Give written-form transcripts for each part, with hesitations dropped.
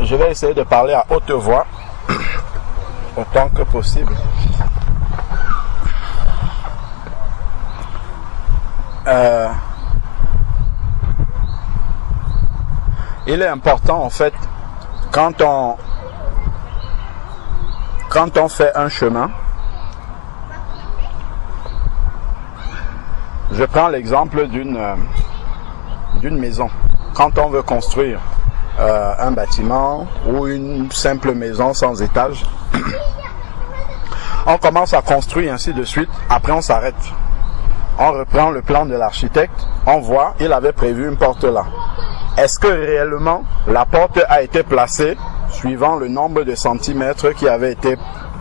je vais essayer de parler à haute voix, autant que possible. Il est important en fait, quand on fait un chemin, je prends l'exemple d'une maison. Quand on veut construire un bâtiment ou une simple maison sans étage, on commence à construire ainsi de suite, après on s'arrête. On reprend le plan de l'architecte, on voit, il avait prévu une porte là. Est-ce que réellement la porte a été placée suivant le nombre de centimètres qui avait été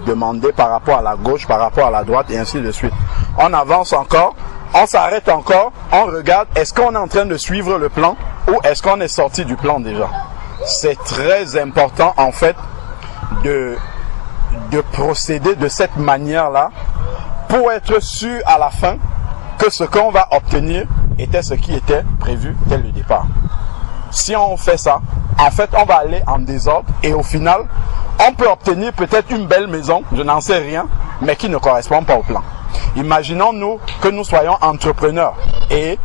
demandé par rapport à la gauche, par rapport à la droite et ainsi de suite? On avance encore, on s'arrête encore, on regarde, est-ce qu'on est en train de suivre le plan ou est-ce qu'on est sorti du plan déjà? C'est très important en fait de procéder de cette manière-là pour être sûr à la fin que ce qu'on va obtenir était ce qui était prévu dès le départ. Si on fait ça, en fait, on va aller en désordre et au final, on peut obtenir peut-être une belle maison, je n'en sais rien, mais qui ne correspond pas au plan. Imaginons-nous que nous soyons entrepreneurs et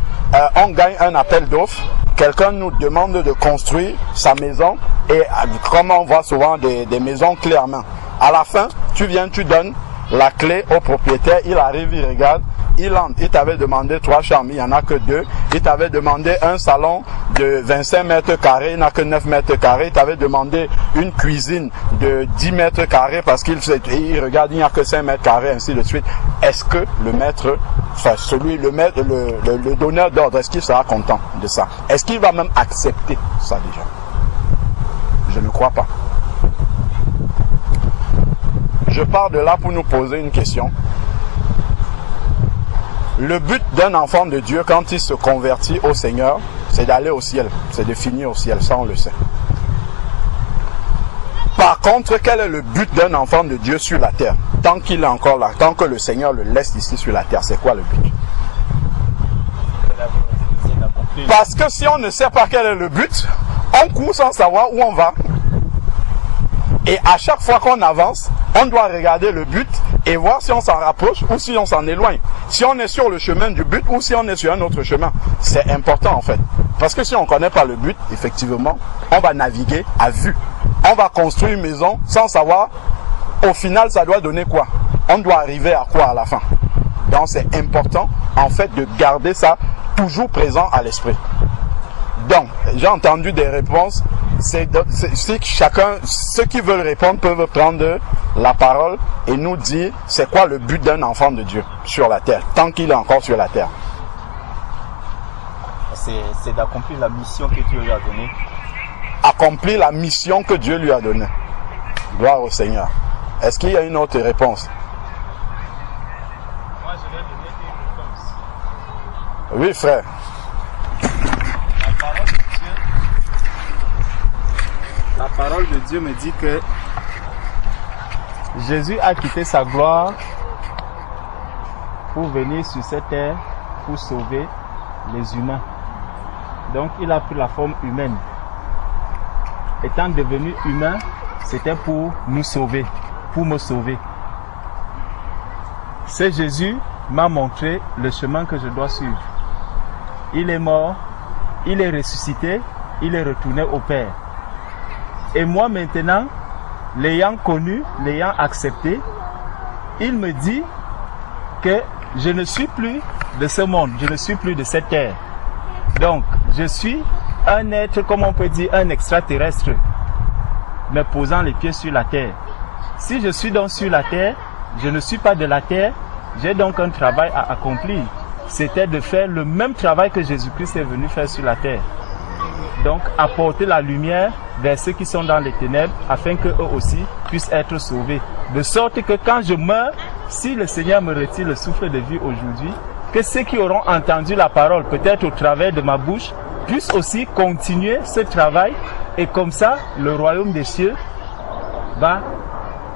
on gagne un appel d'offres, quelqu'un nous demande de construire sa maison et comme on voit souvent des maisons clés en main. À la fin, tu viens, tu donnes la clé au propriétaire, il arrive, il regarde, il entre. Il t'avait demandé 3 chambres, il n'y en a que 2. Il t'avait demandé un salon de 25 mètres carrés, il n'y en a que 9 mètres carrés. Il t'avait demandé une cuisine de 10 mètres carrés parce qu'il regarde, il n'y a que 5 mètres carrés, ainsi de suite. Est-ce que le maître, enfin le donneur d'ordre, est-ce qu'il sera content de ça? Est-ce qu'il va même accepter ça déjà? Je ne crois pas. Je pars de là pour nous poser une question. Le but d'un enfant de Dieu, quand il se convertit au Seigneur, c'est d'aller au ciel, c'est de finir au ciel, ça on le sait. Par contre, quel est le but d'un enfant de Dieu sur la terre? Tant qu'il est encore là, tant que le Seigneur le laisse ici sur la terre, c'est quoi le but? Parce que si on ne sait pas quel est le but, on court sans savoir où on va. Et à chaque fois qu'on avance, on doit regarder le but et voir si on s'en rapproche ou si on s'en éloigne. Si on est sur le chemin du but ou si on est sur un autre chemin. C'est important en fait. Parce que si on ne connaît pas le but, effectivement, on va naviguer à vue. On va construire une maison sans savoir au final ça doit donner quoi. On doit arriver à quoi à la fin. Donc c'est important en fait de garder ça toujours présent à l'esprit. Donc, j'ai entendu des réponses. C'est chacun, ceux qui veulent répondre peuvent prendre la parole et nous dire c'est quoi le but d'un enfant de Dieu sur la terre, tant qu'il est encore sur la terre. C'est d'accomplir la mission que Dieu lui a donnée. Accomplir la mission que Dieu lui a donnée. Gloire au Seigneur. Est-ce qu'il y a une autre réponse? Moi, je vais donner une réponse. Oui, frère. La parole de Dieu me dit que Jésus a quitté sa gloire pour venir sur cette terre pour sauver les humains. Donc il a pris la forme humaine. Étant devenu humain, c'était pour nous sauver, pour me sauver. C'est Jésus m'a montré le chemin que je dois suivre. Il est mort, il est ressuscité, il est retourné au Père. Et moi maintenant, l'ayant connu, l'ayant accepté, il me dit que je ne suis plus de ce monde, je ne suis plus de cette terre. Donc, je suis un être, comme on peut dire, un extraterrestre, mais posant les pieds sur la terre. Si je suis donc sur la terre, je ne suis pas de la terre, j'ai donc un travail à accomplir. C'était de faire le même travail que Jésus-Christ est venu faire sur la terre. Donc, apporter la lumière vers ceux qui sont dans les ténèbres, afin qu'eux aussi puissent être sauvés. De sorte que quand je meurs, si le Seigneur me retire le souffle de vie aujourd'hui, que ceux qui auront entendu la parole, peut-être au travers de ma bouche, puissent aussi continuer ce travail. Et comme ça, le royaume des cieux va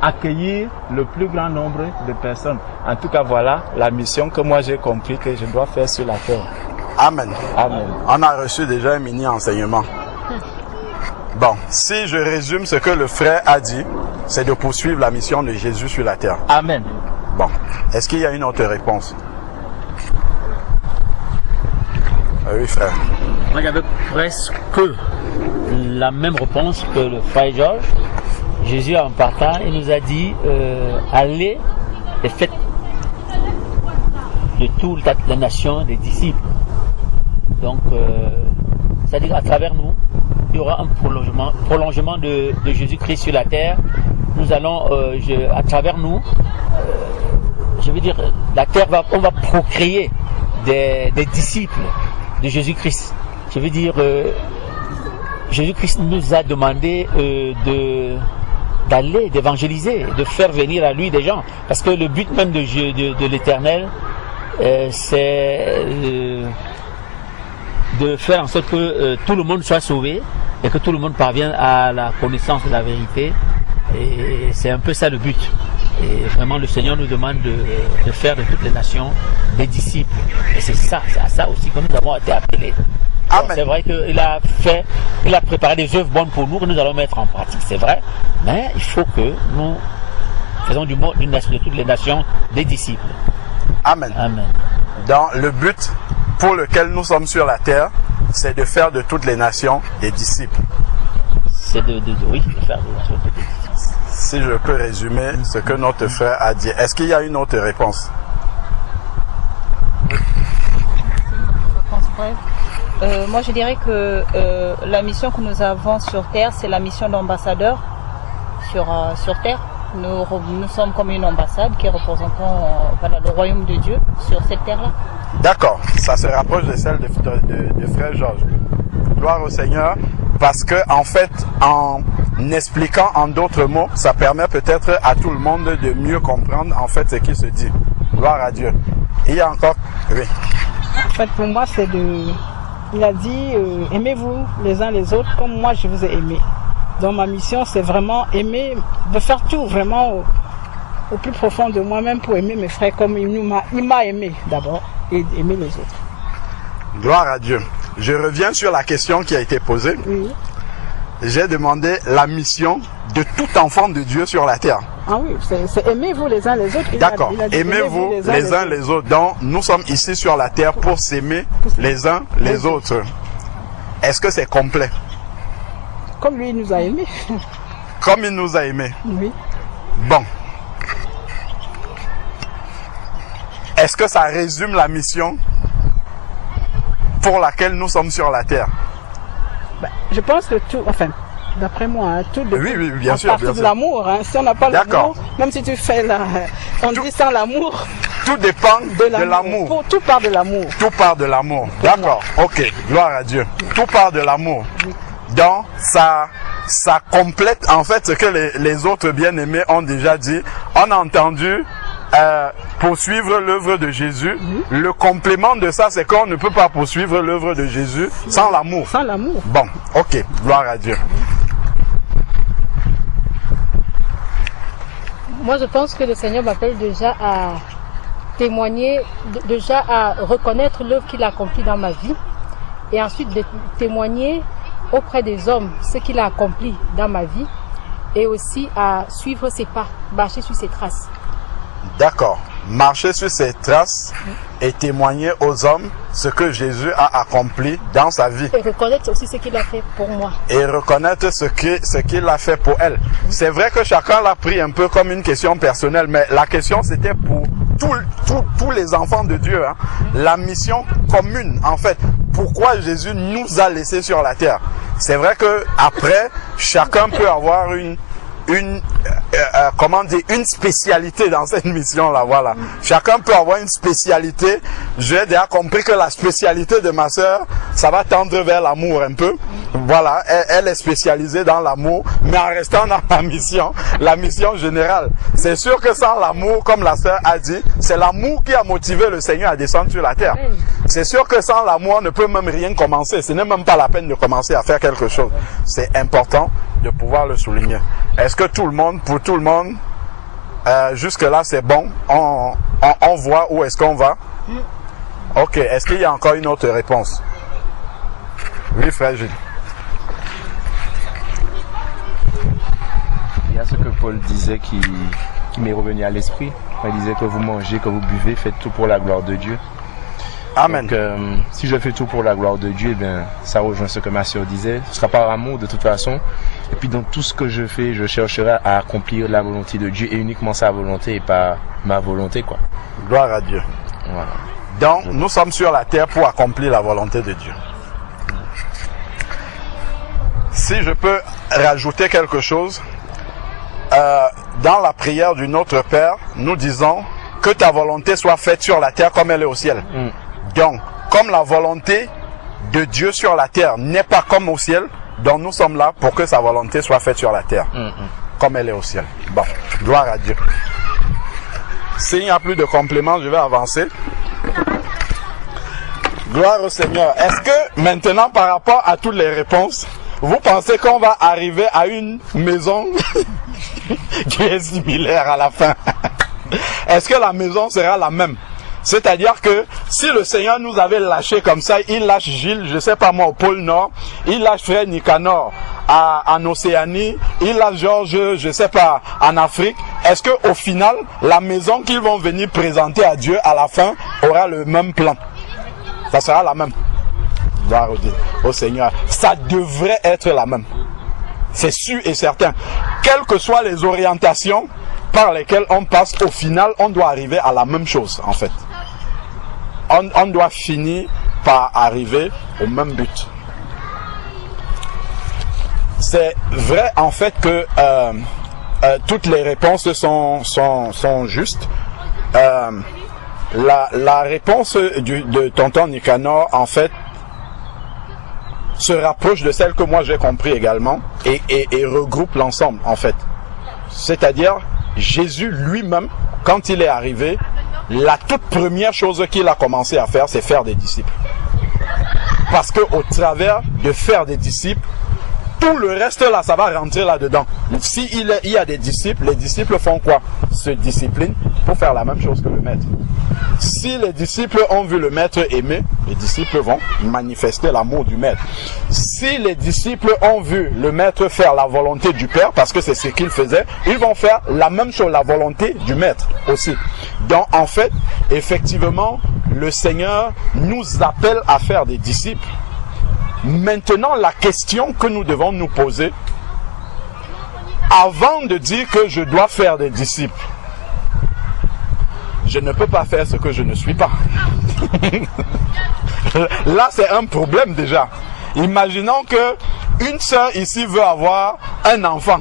accueillir le plus grand nombre de personnes. En tout cas, voilà la mission que moi j'ai compris que je dois faire sur la terre. Amen. Amen. On a reçu déjà un mini enseignement. Bon, si je résume ce que le frère a dit, c'est de poursuivre la mission de Jésus sur la terre. Amen. Bon, est-ce qu'il y a une autre réponse? Oui, frère. Moi, j'avais presque la même réponse que le frère Georges. Jésus, en partant, il nous a dit allez et faites de toutes les nations des disciples. Donc, c'est-à-dire qu'à travers nous, il y aura un prolongement de Jésus-Christ sur la terre. Nous allons, à travers nous, je veux dire, la terre on va procréer des disciples de Jésus-Christ. Je veux dire, Jésus-Christ nous a demandé d'aller, d'évangéliser, de faire venir à lui des gens. Parce que le but même de l'Éternel, c'est de faire en sorte que tout le monde soit sauvé et que tout le monde parvienne à la connaissance de la vérité. Et c'est un peu ça le but. Et vraiment, le Seigneur nous demande de faire de toutes les nations des disciples. Et c'est à ça aussi que nous avons été appelés. C'est vrai qu'il a préparé des œuvres bonnes pour nous que nous allons mettre en pratique, c'est vrai. Mais il faut que nous faisons du monde de toutes les nations des disciples. Amen. Amen. Dans le but pour lequel nous sommes sur la terre, c'est de faire de toutes les nations des disciples. C'est de faire des nations des disciples. Si je peux résumer ce que notre frère a dit, est-ce qu'il y a une autre réponse? Moi, je dirais que la mission que nous avons sur Terre, c'est la mission d'ambassadeur sur Terre. Nous sommes comme une ambassade qui représentons le royaume de Dieu sur cette terre-là. D'accord, ça se rapproche de celle de frère Georges. Gloire au Seigneur, parce que en fait, en expliquant en d'autres mots, ça permet peut-être à tout le monde de mieux comprendre en fait ce qui se dit. Gloire à Dieu. Il y a encore... Oui. En fait, pour moi, c'est de... Il a dit, aimez-vous les uns les autres comme moi je vous ai aimé. Donc ma mission, c'est vraiment aimer, de faire tout vraiment au plus profond de moi-même pour aimer mes frères comme il m'a aimé d'abord et aimer les autres. Gloire à Dieu. Je reviens sur la question qui a été posée. Oui. J'ai demandé la mission de tout enfant de Dieu sur la terre. Ah oui, c'est aimez-vous les uns les autres. D'accord, aimez-vous les uns les autres. Donc nous sommes ici sur la terre pour s'aimer les uns les autres. Est-ce que c'est complet? Comme lui, il nous a aimés. Comme il nous a aimés. Oui. Bon. Est-ce que ça résume la mission pour laquelle nous sommes sur la terre? Je pense que tout, enfin, d'après moi, hein, tout dépend. Oui, bien sûr. De l'amour. Hein. Si on n'a pas l'amour, même si tu fais on dit sans l'amour. Tout dépend de l'amour. Tout part de l'amour. Tout part de l'amour. D'accord. Ok. Gloire à Dieu. Tout part de l'amour. Oui. Donc, ça complète en fait ce que les autres bien-aimés ont déjà dit. On a entendu poursuivre l'œuvre de Jésus. Le complément de ça, c'est qu'on ne peut pas poursuivre l'œuvre de Jésus sans l'amour. Sans l'amour. Bon, ok. Gloire à Dieu. Moi, je pense que le Seigneur m'appelle déjà à témoigner, déjà à reconnaître l'œuvre qu'il a accomplie dans ma vie et ensuite de témoigner auprès des hommes ce qu'il a accompli dans ma vie et aussi à suivre ses pas, marcher sur ses traces. D'accord. Marcher sur ses traces et témoigner aux hommes ce que Jésus a accompli dans sa vie. Et reconnaître aussi ce qu'il a fait pour moi. Et reconnaître ce qu'il a fait pour elle. C'est vrai que chacun l'a pris un peu comme une question personnelle, mais la question c'était pour tous les enfants de Dieu. Hein. La mission commune, en fait. Pourquoi Jésus nous a laissés sur la terre? C'est vrai que après, chacun peut avoir une spécialité dans cette mission-là, voilà. Chacun peut avoir une spécialité. J'ai déjà compris que la spécialité de ma sœur, ça va tendre vers l'amour un peu. Voilà, elle est spécialisée dans l'amour, mais en restant dans la mission générale. C'est sûr que sans l'amour, comme la sœur a dit, c'est l'amour qui a motivé le Seigneur à descendre sur la terre. C'est sûr que sans l'amour, on ne peut même rien commencer. Ce n'est même pas la peine de commencer à faire quelque chose. C'est important de pouvoir le souligner. Est-ce que pour tout le monde, jusque-là c'est bon? On voit où est-ce qu'on va? Ok, est-ce qu'il y a encore une autre réponse? Oui, frère Gilles. Il y a ce que Paul disait qui m'est revenu à l'esprit. Il disait que vous mangez, que vous buvez, faites tout pour la gloire de Dieu. Amen. Donc, si je fais tout pour la gloire de Dieu, eh bien, ça rejoint ce que ma sœur disait. Ce sera par amour de toute façon. Et puis dans tout ce que je fais, je chercherai à accomplir la volonté de Dieu et uniquement sa volonté et pas ma volonté, quoi. Gloire à Dieu. Voilà. Donc, nous sommes sur la terre pour accomplir la volonté de Dieu. Si je peux rajouter quelque chose, dans la prière du Notre Père, nous disons que ta volonté soit faite sur la terre comme elle est au ciel. Donc, comme la volonté de Dieu sur la terre n'est pas comme au ciel, donc nous sommes là pour que sa volonté soit faite sur la terre, comme elle est au ciel. Bon, gloire à Dieu. S'il n'y a plus de compléments, je vais avancer. Gloire au Seigneur. Est-ce que maintenant, par rapport à toutes les réponses, vous pensez qu'on va arriver à une maison qui est similaire à la fin? Est-ce que la maison sera la même? C'est-à-dire que si le Seigneur nous avait lâchés comme ça, il lâche Gilles, je sais pas moi, au pôle Nord, il lâche frère Nicanor en Océanie, il lâche Georges, je sais pas, en Afrique, est-ce que au final, la maison qu'ils vont venir présenter à Dieu à la fin aura le même plan? Ça sera la même. Gloire au Seigneur. Ça devrait être la même. C'est sûr et certain. Quelles que soient les orientations par lesquelles on passe, au final, on doit arriver à la même chose, en fait. On doit finir par arriver au même but. C'est vrai, en fait, que toutes les réponses sont justes. La réponse de tonton Nicanor, en fait, se rapproche de celle que moi j'ai compris également et regroupe l'ensemble, en fait. C'est-à-dire, Jésus lui-même, quand il est arrivé, la toute première chose qu'il a commencé à faire, c'est faire des disciples. Parce que au travers de faire des disciples, tout le reste là, ça va rentrer là-dedans. S'il y a des disciples, les disciples font quoi? Se disciplinent pour faire la même chose que le maître. Si les disciples ont vu le maître aimer, les disciples vont manifester l'amour du maître. Si les disciples ont vu le maître faire la volonté du Père, parce que c'est ce qu'il faisait, ils vont faire la même chose, la volonté du maître aussi. Donc en fait, effectivement, le Seigneur nous appelle à faire des disciples. Maintenant, la question que nous devons nous poser, avant de dire que je dois faire des disciples, je ne peux pas faire ce que je ne suis pas. Là, c'est un problème déjà. Imaginons que une sœur ici veut avoir un enfant.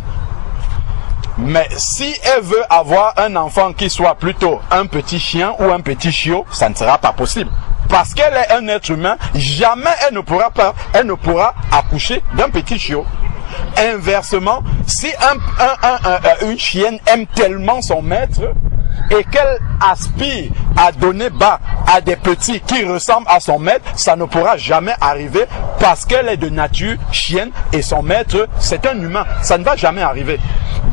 Mais si elle veut avoir un enfant qui soit plutôt un petit chien ou un petit chiot, ça ne sera pas possible. Parce qu'elle est un être humain, jamais elle ne pourra accoucher d'un petit chiot. Inversement, si une chienne aime tellement son maître et qu'elle aspire à donner bas à des petits qui ressemblent à son maître, ça ne pourra jamais arriver parce qu'elle est de nature chienne et son maître, c'est un humain. Ça ne va jamais arriver.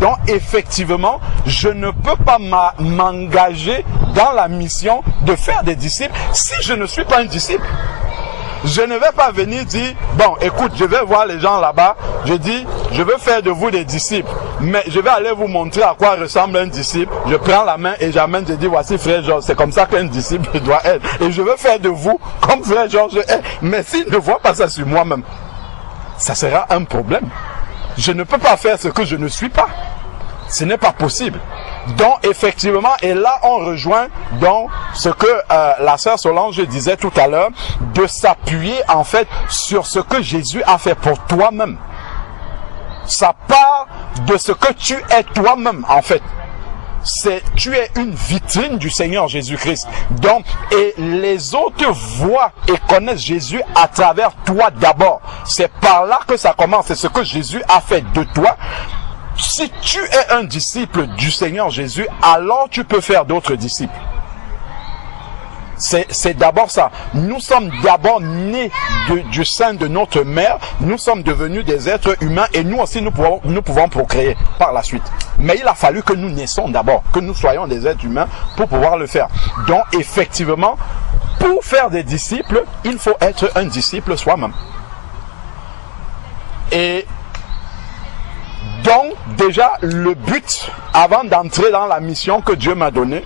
Donc effectivement, je ne peux pas m'engager dans la mission de faire des disciples si je ne suis pas un disciple. Je ne vais pas venir dire, bon, écoute, je vais voir les gens là-bas, je dis, je veux faire de vous des disciples, mais je vais aller vous montrer à quoi ressemble un disciple. Je prends la main et j'amène, je dis, voici frère Georges, c'est comme ça qu'un disciple doit être. Et je veux faire de vous comme frère Georges est. Mais s'il ne voit pas ça sur moi-même, ça sera un problème. Je ne peux pas faire ce que je ne suis pas. Ce n'est pas possible. Donc effectivement, et là on rejoint donc ce que la sœur Solange disait tout à l'heure, de s'appuyer en fait sur ce que Jésus a fait pour toi-même. Ça part de ce que tu es toi-même en fait. Tu es une vitrine du Seigneur Jésus-Christ. Donc, et les autres voient et connaissent Jésus à travers toi d'abord. C'est par là que ça commence. C'est ce que Jésus a fait de toi. Si tu es un disciple du Seigneur Jésus, alors tu peux faire d'autres disciples. C'est d'abord ça. Nous sommes d'abord nés du sein de notre mère. Nous sommes devenus des êtres humains et nous aussi nous pouvons procréer par la suite. Mais il a fallu que nous naissions d'abord, que nous soyons des êtres humains pour pouvoir le faire. Donc effectivement, pour faire des disciples, il faut être un disciple soi-même. Et donc, Déjà, le but, avant d'entrer dans la mission que Dieu m'a donnée,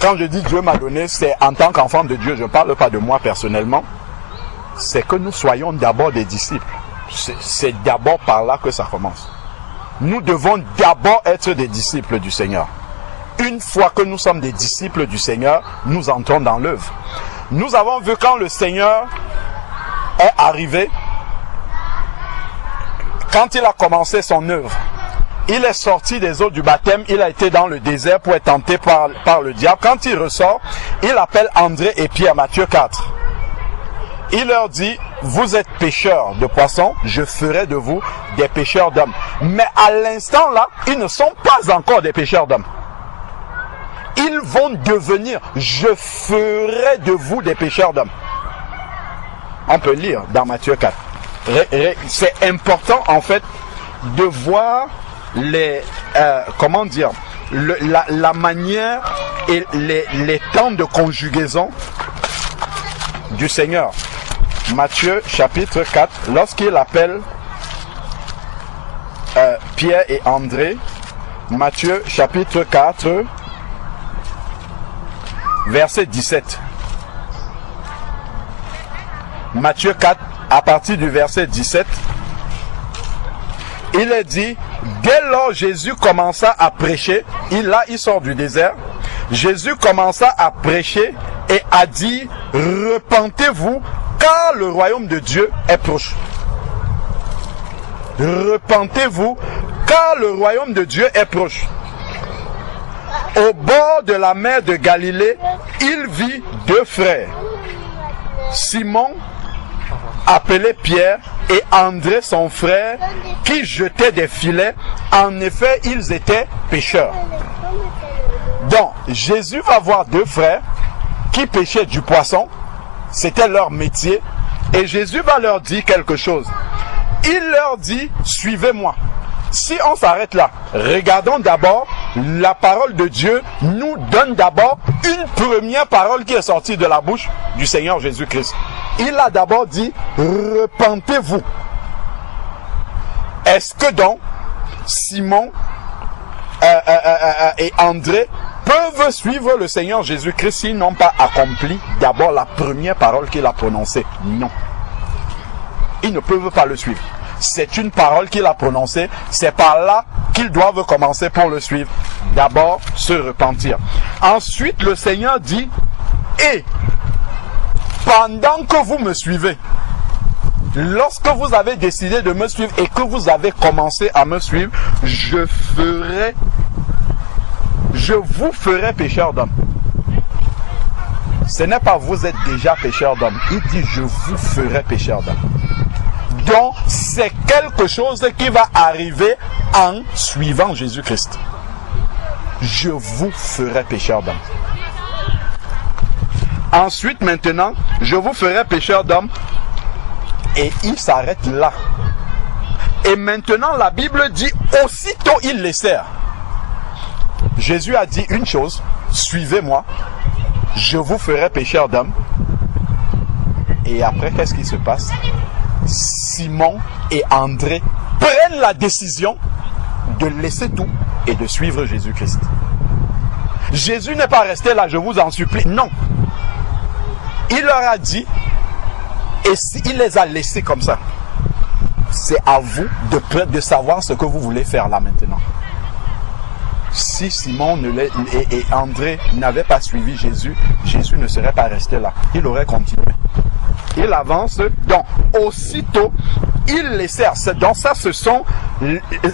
quand je dis Dieu m'a donné, c'est en tant qu'enfant de Dieu, je ne parle pas de moi personnellement, c'est que nous soyons d'abord des disciples. C'est d'abord par là que ça commence. Nous devons d'abord être des disciples du Seigneur. Une fois que nous sommes des disciples du Seigneur, nous entrons dans l'œuvre. Nous avons vu quand le Seigneur est arrivé, quand il a commencé son œuvre, il est sorti des eaux du baptême, il a été dans le désert pour être tenté par le diable. Quand il ressort, il appelle André et Pierre, Matthieu 4. Il leur dit, vous êtes pêcheurs de poissons, je ferai de vous des pêcheurs d'hommes. Mais à l'instant là, ils ne sont pas encore des pêcheurs d'hommes. Ils vont devenir, je ferai de vous des pêcheurs d'hommes. On peut lire dans Matthieu 4. C'est important en fait de voir la manière et les temps de conjugaison du Seigneur. Matthieu chapitre 4, lorsqu'il appelle Pierre et André, Matthieu chapitre 4, verset 17. Matthieu 4, à partir du verset 17, il est dit, dès lors Jésus commença à prêcher, il sort du désert, Jésus commença à prêcher et a dit, repentez-vous, car le royaume de Dieu est proche. Repentez-vous, car le royaume de Dieu est proche. Au bord de la mer de Galilée, il vit deux frères, Simon, appelé Pierre, et André son frère, qui jetaient des filets. En effet, ils étaient pêcheurs. Donc, Jésus va voir deux frères qui pêchaient du poisson. C'était leur métier. Et Jésus va leur dire quelque chose. Il leur dit, suivez-moi. Si on s'arrête là, regardons d'abord, la parole de Dieu nous donne d'abord une première parole qui est sortie de la bouche du Seigneur Jésus-Christ. Il a d'abord dit, repentez-vous. Est-ce que donc Simon et André peuvent suivre le Seigneur Jésus-Christ s'ils n'ont pas accompli d'abord la première parole qu'il a prononcée? Non. Ils ne peuvent pas le suivre. C'est une parole qu'il a prononcée, c'est par là qu'ils doivent commencer pour le suivre. D'abord, se repentir. Ensuite, le Seigneur dit, et pendant que vous me suivez, lorsque vous avez décidé de me suivre et que vous avez commencé à me suivre, je vous ferai pécheur d'hommes. Ce n'est pas vous êtes déjà pécheur d'hommes. Il dit, je vous ferai pécheur d'hommes. Donc, c'est quelque chose qui va arriver en suivant Jésus-Christ. Je vous ferai pécheur d'hommes. Ensuite, maintenant, je vous ferai pécheur d'hommes. Et il s'arrête là. Et maintenant, la Bible dit, aussitôt ils laissèrent. Jésus a dit une chose, suivez-moi, je vous ferai pécheur d'hommes. Et après, qu'est-ce qui se passe? Simon et André prennent la décision de laisser tout et de suivre Jésus-Christ. Jésus n'est pas resté là, je vous en supplie. Non. Il leur a dit, et il les a laissés comme ça. C'est à vous de savoir ce que vous voulez faire là maintenant. Si Simon et André n'avaient pas suivi Jésus, Jésus ne serait pas resté là. Il aurait continué. Il avance, donc aussitôt ils laissèrent. Donc ça, ce sont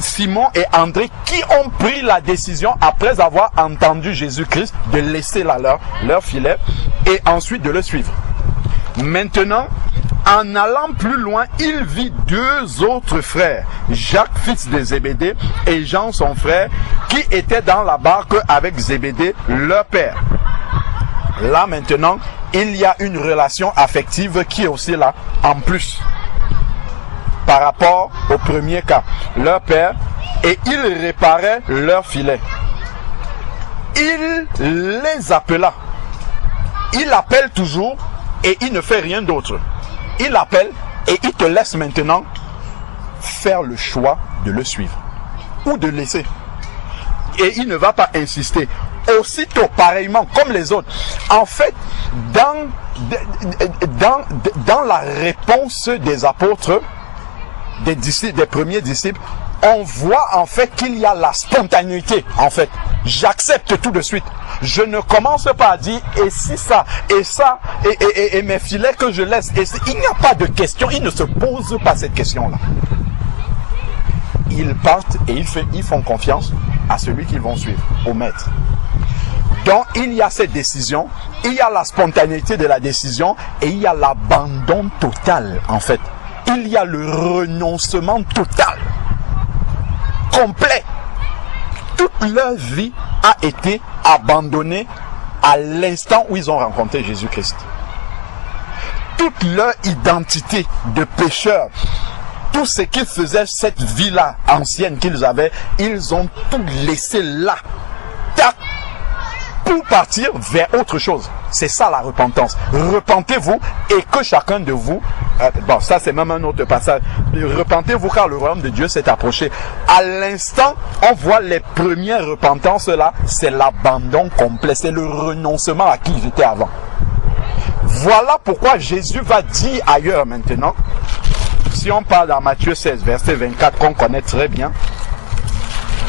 Simon et André qui ont pris la décision, après avoir entendu Jésus-Christ, de laisser là leur filet et ensuite de le suivre. Maintenant, en allant plus loin, il vit deux autres frères, Jacques fils de Zébédée et Jean son frère, qui étaient dans la barque avec Zébédée leur père. Là maintenant, il y a une relation affective qui est aussi là, en plus, par rapport au premier cas. Leur père, et il réparait leur filet. Il les appela. Il appelle toujours et il ne fait rien d'autre. Il appelle et il te laisse maintenant faire le choix de le suivre. ou de laisser. Et il ne va pas insister. Aussitôt, pareillement, comme les autres. En fait, dans la réponse des apôtres, des disciples, des premiers disciples, on voit en fait qu'il y a la spontanéité, en fait. J'accepte tout de suite. Je ne commence pas à dire, et si ça, et ça, et mes filets que je laisse. Il n'y a pas de question, ils ne se posent pas cette question-là. Ils partent et ils font confiance à celui qu'ils vont suivre, au maître. Donc, il y a cette décision, il y a la spontanéité de la décision et il y a l'abandon total, en fait. Il y a le renoncement total, complet. Toute leur vie a été abandonnée à l'instant où ils ont rencontré Jésus-Christ. Toute leur identité de pécheurs, tout ce qu'ils faisaient, cette vie-là ancienne qu'ils avaient, ils ont tout laissé là. Tac, pour partir vers autre chose. C'est ça la repentance. Repentez-vous et que chacun de vous, bon ça c'est même un autre passage, repentez-vous car le royaume de Dieu s'est approché. À l'instant, on voit les premières repentances là, c'est l'abandon complet, c'est le renoncement à qui j'étais avant. Voilà pourquoi Jésus va dire ailleurs maintenant, si on parle dans Matthieu 16, verset 24 qu'on connaît très bien,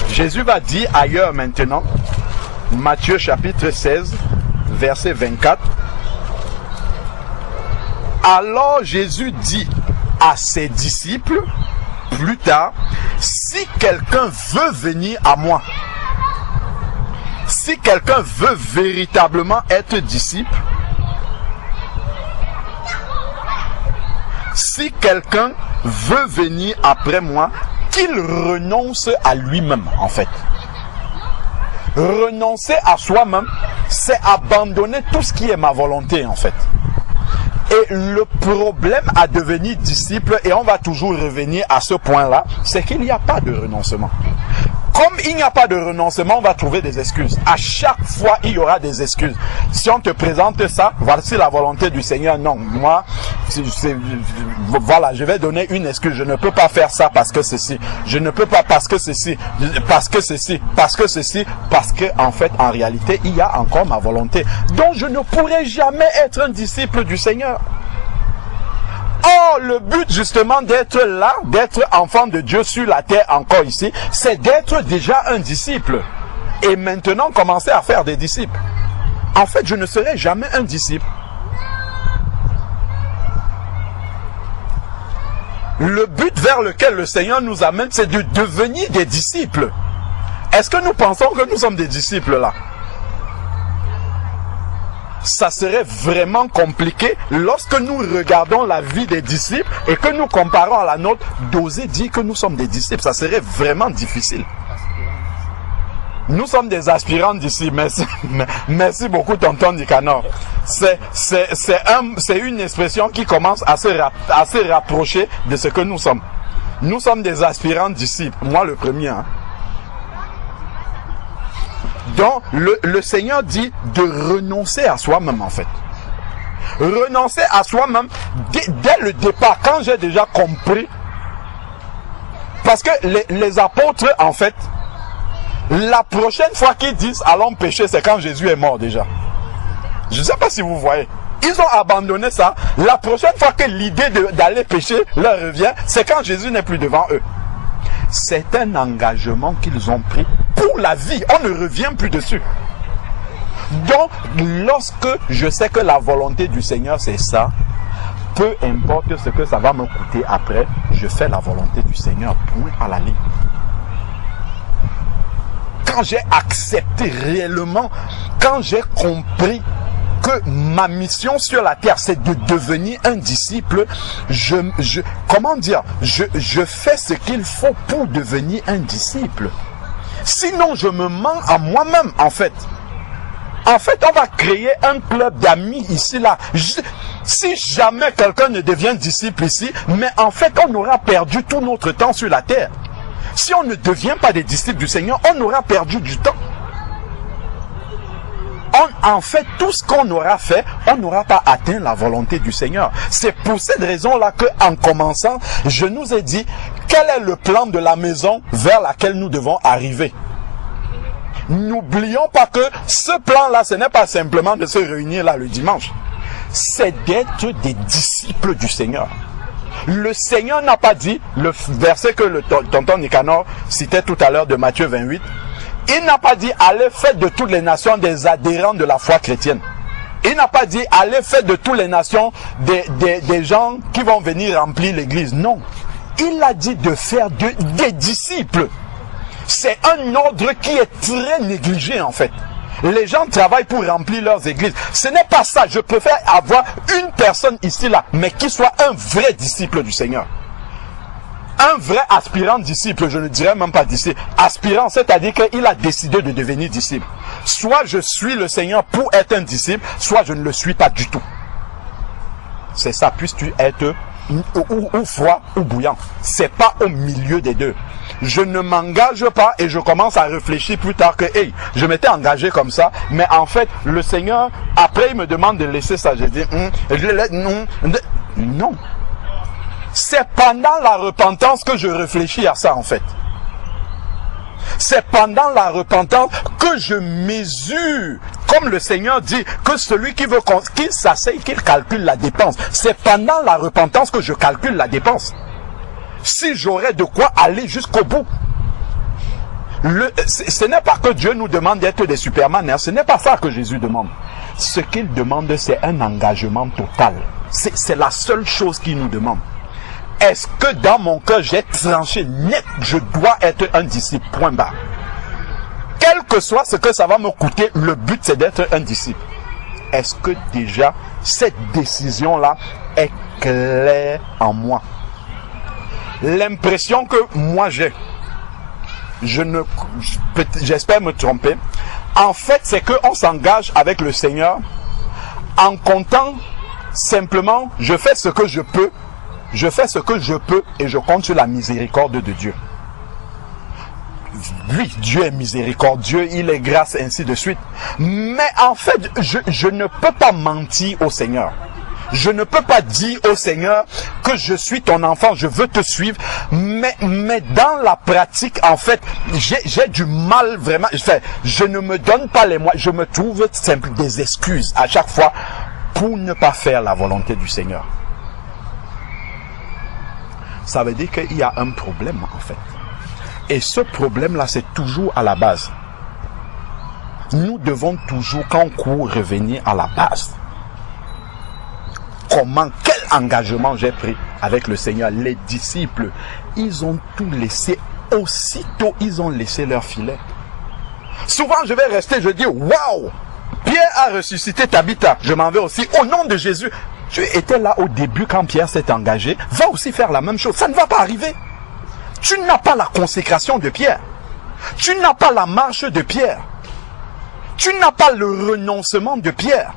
Jésus va dire ailleurs maintenant, Matthieu chapitre 16, verset 24. Alors Jésus dit à ses disciples, plus tard, si quelqu'un veut venir à moi, si quelqu'un veut véritablement être disciple, si quelqu'un veut venir après moi, qu'il renonce à lui-même en fait. Renoncer à soi-même, c'est abandonner tout ce qui est ma volonté en fait. Et le problème à devenir disciple, et on va toujours revenir à ce point-là, c'est qu'il n'y a pas de renoncement. Comme il n'y a pas de renoncement, on va trouver des excuses. À chaque fois, il y aura des excuses. Si on te présente ça, voici la volonté du Seigneur. Non, moi, voilà, je vais donner une excuse. Je ne peux pas faire ça parce que ceci. Je ne peux pas parce que ceci. Parce que ceci. Parce que ceci. Parce que, en fait, en réalité, il y a encore ma volonté. Donc, je ne pourrai jamais être un disciple du Seigneur. Or, le but justement d'être là, d'être enfant de Dieu sur la terre encore ici, c'est d'être déjà un disciple. Et maintenant commencer à faire des disciples. En fait, je ne serai jamais un disciple. Le but vers lequel le Seigneur nous amène, c'est de devenir des disciples. Est-ce que nous pensons que nous sommes des disciples là? Ça serait vraiment compliqué lorsque nous regardons la vie des disciples et que nous comparons à la nôtre, d'oser dire que nous sommes des disciples. Ça serait vraiment difficile. Nous sommes des aspirants disciples. Merci, merci beaucoup, tonton Nicanor. C'est une expression qui commence à se rapprocher de ce que nous sommes. Nous sommes des aspirants disciples. Moi, le premier. Hein. Donc, le Seigneur dit de renoncer à soi-même, en fait. Renoncer à soi-même dès le départ, quand j'ai déjà compris. Parce que les apôtres, en fait, la prochaine fois qu'ils disent allons pécher, c'est quand Jésus est mort déjà. Je ne sais pas si vous voyez. Ils ont abandonné ça. La prochaine fois que l'idée d'aller pécher leur revient, c'est quand Jésus n'est plus devant eux. C'est un engagement qu'ils ont pris pour la vie. On ne revient plus dessus. Donc, lorsque je sais que la volonté du Seigneur, c'est ça, peu importe ce que ça va me coûter après, je fais la volonté du Seigneur, point à la ligne. Quand j'ai accepté réellement, quand j'ai compris que ma mission sur la terre, c'est de devenir un disciple, comment dire, je fais ce qu'il faut pour devenir un disciple. Sinon, je me mens à moi-même, en fait. En fait, on va créer un club d'amis ici, là. Si jamais quelqu'un ne devient disciple ici, mais en fait, on aura perdu tout notre temps sur la terre. Si on ne devient pas des disciples du Seigneur, on aura perdu du temps. En fait, tout ce qu'on aura fait, on n'aura pas atteint la volonté du Seigneur. C'est pour cette raison-là qu'en commençant, je nous ai dit, quel est le plan de la maison vers laquelle nous devons arriver? N'oublions pas que ce plan-là, ce n'est pas simplement de se réunir là le dimanche. C'est d'être des disciples du Seigneur. Le Seigneur n'a pas dit, le verset que le tonton Nicanor citait tout à l'heure de Matthieu 28, il n'a pas dit, allez faites de toutes les nations des adhérents de la foi chrétienne. Il n'a pas dit, allez faites de toutes les nations des gens qui vont venir remplir l'église. Non. Il a dit de faire des disciples. C'est un ordre qui est très négligé en fait. Les gens travaillent pour remplir leurs églises. Ce n'est pas ça. Je préfère avoir une personne ici là, mais qui soit un vrai disciple du Seigneur. Un vrai aspirant disciple, je ne dirais même pas disciple. Aspirant, c'est-à-dire qu'il a décidé de devenir disciple. Soit je suis le Seigneur pour être un disciple, soit je ne le suis pas du tout. C'est ça, puisses-tu être ou froid ou bouillant. C'est pas au milieu des deux. Je ne m'engage pas et je commence à réfléchir plus tard que hey, je m'étais engagé comme ça, mais en fait le Seigneur après il me demande de laisser ça. Je dis non. C'est pendant la repentance que je réfléchis à ça en fait. C'est pendant la repentance que je mesure, comme le Seigneur dit, que celui qui veut qu'il s'asseye, qu'il calcule la dépense. C'est pendant la repentance que je calcule la dépense. Si j'aurais de quoi aller jusqu'au bout. Ce n'est pas que Dieu nous demande d'être des superman, hein. Ce n'est pas ça que Jésus demande. Ce qu'il demande, c'est un engagement total. C'est la seule chose qu'il nous demande. Est-ce que dans mon cœur, j'ai tranché net, je dois être un disciple, point barre. Quel que soit ce que ça va me coûter, le but c'est d'être un disciple. Est-ce que déjà, cette décision-là est claire en moi? L'impression que moi j'ai, j'espère me tromper, en fait c'est qu'on s'engage avec le Seigneur en comptant simplement, je fais ce que je peux, et je compte sur la miséricorde de Dieu. Oui, Dieu est miséricordieux, il est grâce, ainsi de suite. Mais en fait, je ne peux pas mentir au Seigneur. Je ne peux pas dire au Seigneur que je suis ton enfant, je veux te suivre. Mais dans la pratique, en fait, j'ai du mal vraiment. Je ne me donne pas les moyens, je me trouve simple des excuses à chaque fois pour ne pas faire la volonté du Seigneur. Ça veut dire qu'il y a un problème en fait. Et ce problème-là, c'est toujours à la base. Nous devons toujours, quand on court, revenir à la base. Quel engagement j'ai pris avec le Seigneur? Les disciples, ils ont tout laissé. Aussitôt, ils ont laissé leur filet. Souvent, je vais rester, je dis, waouh! Pierre a ressuscité Tabitha. Je m'en vais aussi au nom de Jésus. Tu étais là au début quand Pierre s'est engagé. Va aussi faire la même chose. Ça ne va pas arriver. Tu n'as pas la consécration de Pierre. Tu n'as pas la marche de Pierre. Tu n'as pas le renoncement de Pierre.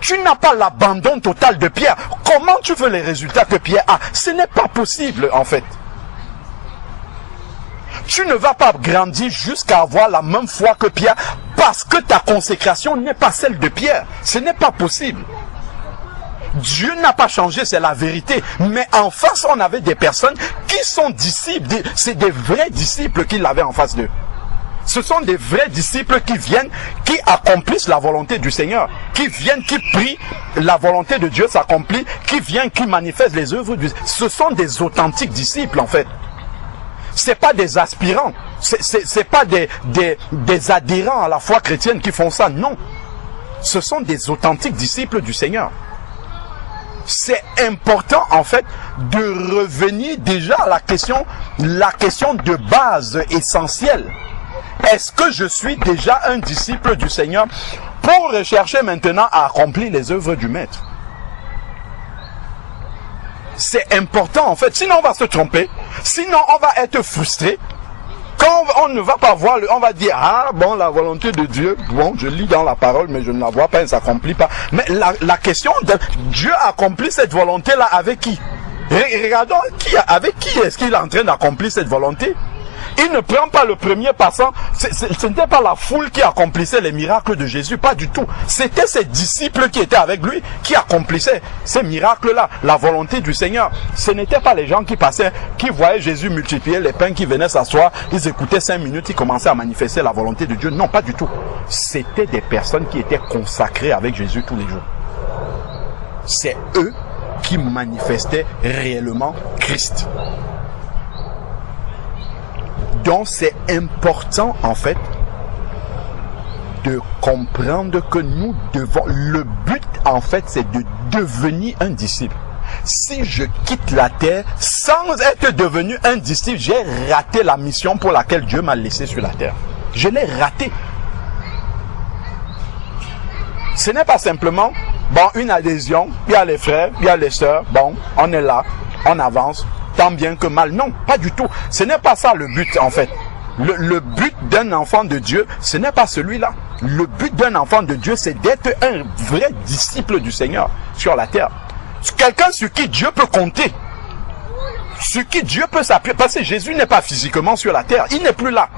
Tu n'as pas l'abandon total de Pierre. Comment tu veux les résultats que Pierre a? Ce n'est pas possible en fait. Tu ne vas pas grandir jusqu'à avoir la même foi que Pierre parce que ta consécration n'est pas celle de Pierre. Ce n'est pas possible. Dieu n'a pas changé, c'est la vérité. Mais en face, on avait des personnes qui sont disciples. C'est des vrais disciples qu'il avait en face d'eux. Ce sont des vrais disciples qui viennent, qui accomplissent la volonté du Seigneur. Qui viennent, qui prient, la volonté de Dieu s'accomplit. Qui viennent, qui manifestent les œuvres du Seigneur. Ce sont des authentiques disciples en fait. C'est pas des aspirants. C'est pas des adhérents à la foi chrétienne qui font ça. Non. Ce sont des authentiques disciples du Seigneur. C'est important en fait de revenir déjà à la question de base essentielle. Est-ce que je suis déjà un disciple du Seigneur pour rechercher maintenant à accomplir les œuvres du Maître? C'est important en fait, sinon on va se tromper, sinon on va être frustré. Quand on ne va pas voir, on va dire, ah bon, la volonté de Dieu, bon, je lis dans la parole, mais je ne la vois pas, elle ne s'accomplit pas. Mais la question, Dieu accomplit cette volonté-là avec qui? Regardons, avec qui est-ce qu'il est en train d'accomplir cette volonté? Il ne prend pas le premier passant. Ce n'était pas la foule qui accomplissait les miracles de Jésus, pas du tout. C'était ses disciples qui étaient avec lui, qui accomplissaient ces miracles-là, la volonté du Seigneur. Ce n'étaient pas les gens qui passaient, qui voyaient Jésus multiplier les pains, qui venaient s'asseoir, ils écoutaient 5 minutes, ils commençaient à manifester la volonté de Dieu. Non, pas du tout. C'était des personnes qui étaient consacrées avec Jésus tous les jours. C'est eux qui manifestaient réellement Christ. Donc c'est important en fait de comprendre que nous devons, le but en fait c'est de devenir un disciple. Si je quitte la terre sans être devenu un disciple, j'ai raté la mission pour laquelle Dieu m'a laissé sur la terre. Je l'ai raté. Ce n'est pas simplement une adhésion, il y a les frères, il y a les sœurs, on est là, on avance, tant bien que mal. Non, pas du tout. Ce n'est pas ça le but en fait. Le but d'un enfant de Dieu, ce n'est pas celui-là. Le but d'un enfant de Dieu, c'est d'être un vrai disciple du Seigneur sur la terre. Quelqu'un sur qui Dieu peut compter. Sur qui Dieu peut s'appuyer. Parce que Jésus n'est pas physiquement sur la terre. Il n'est plus là.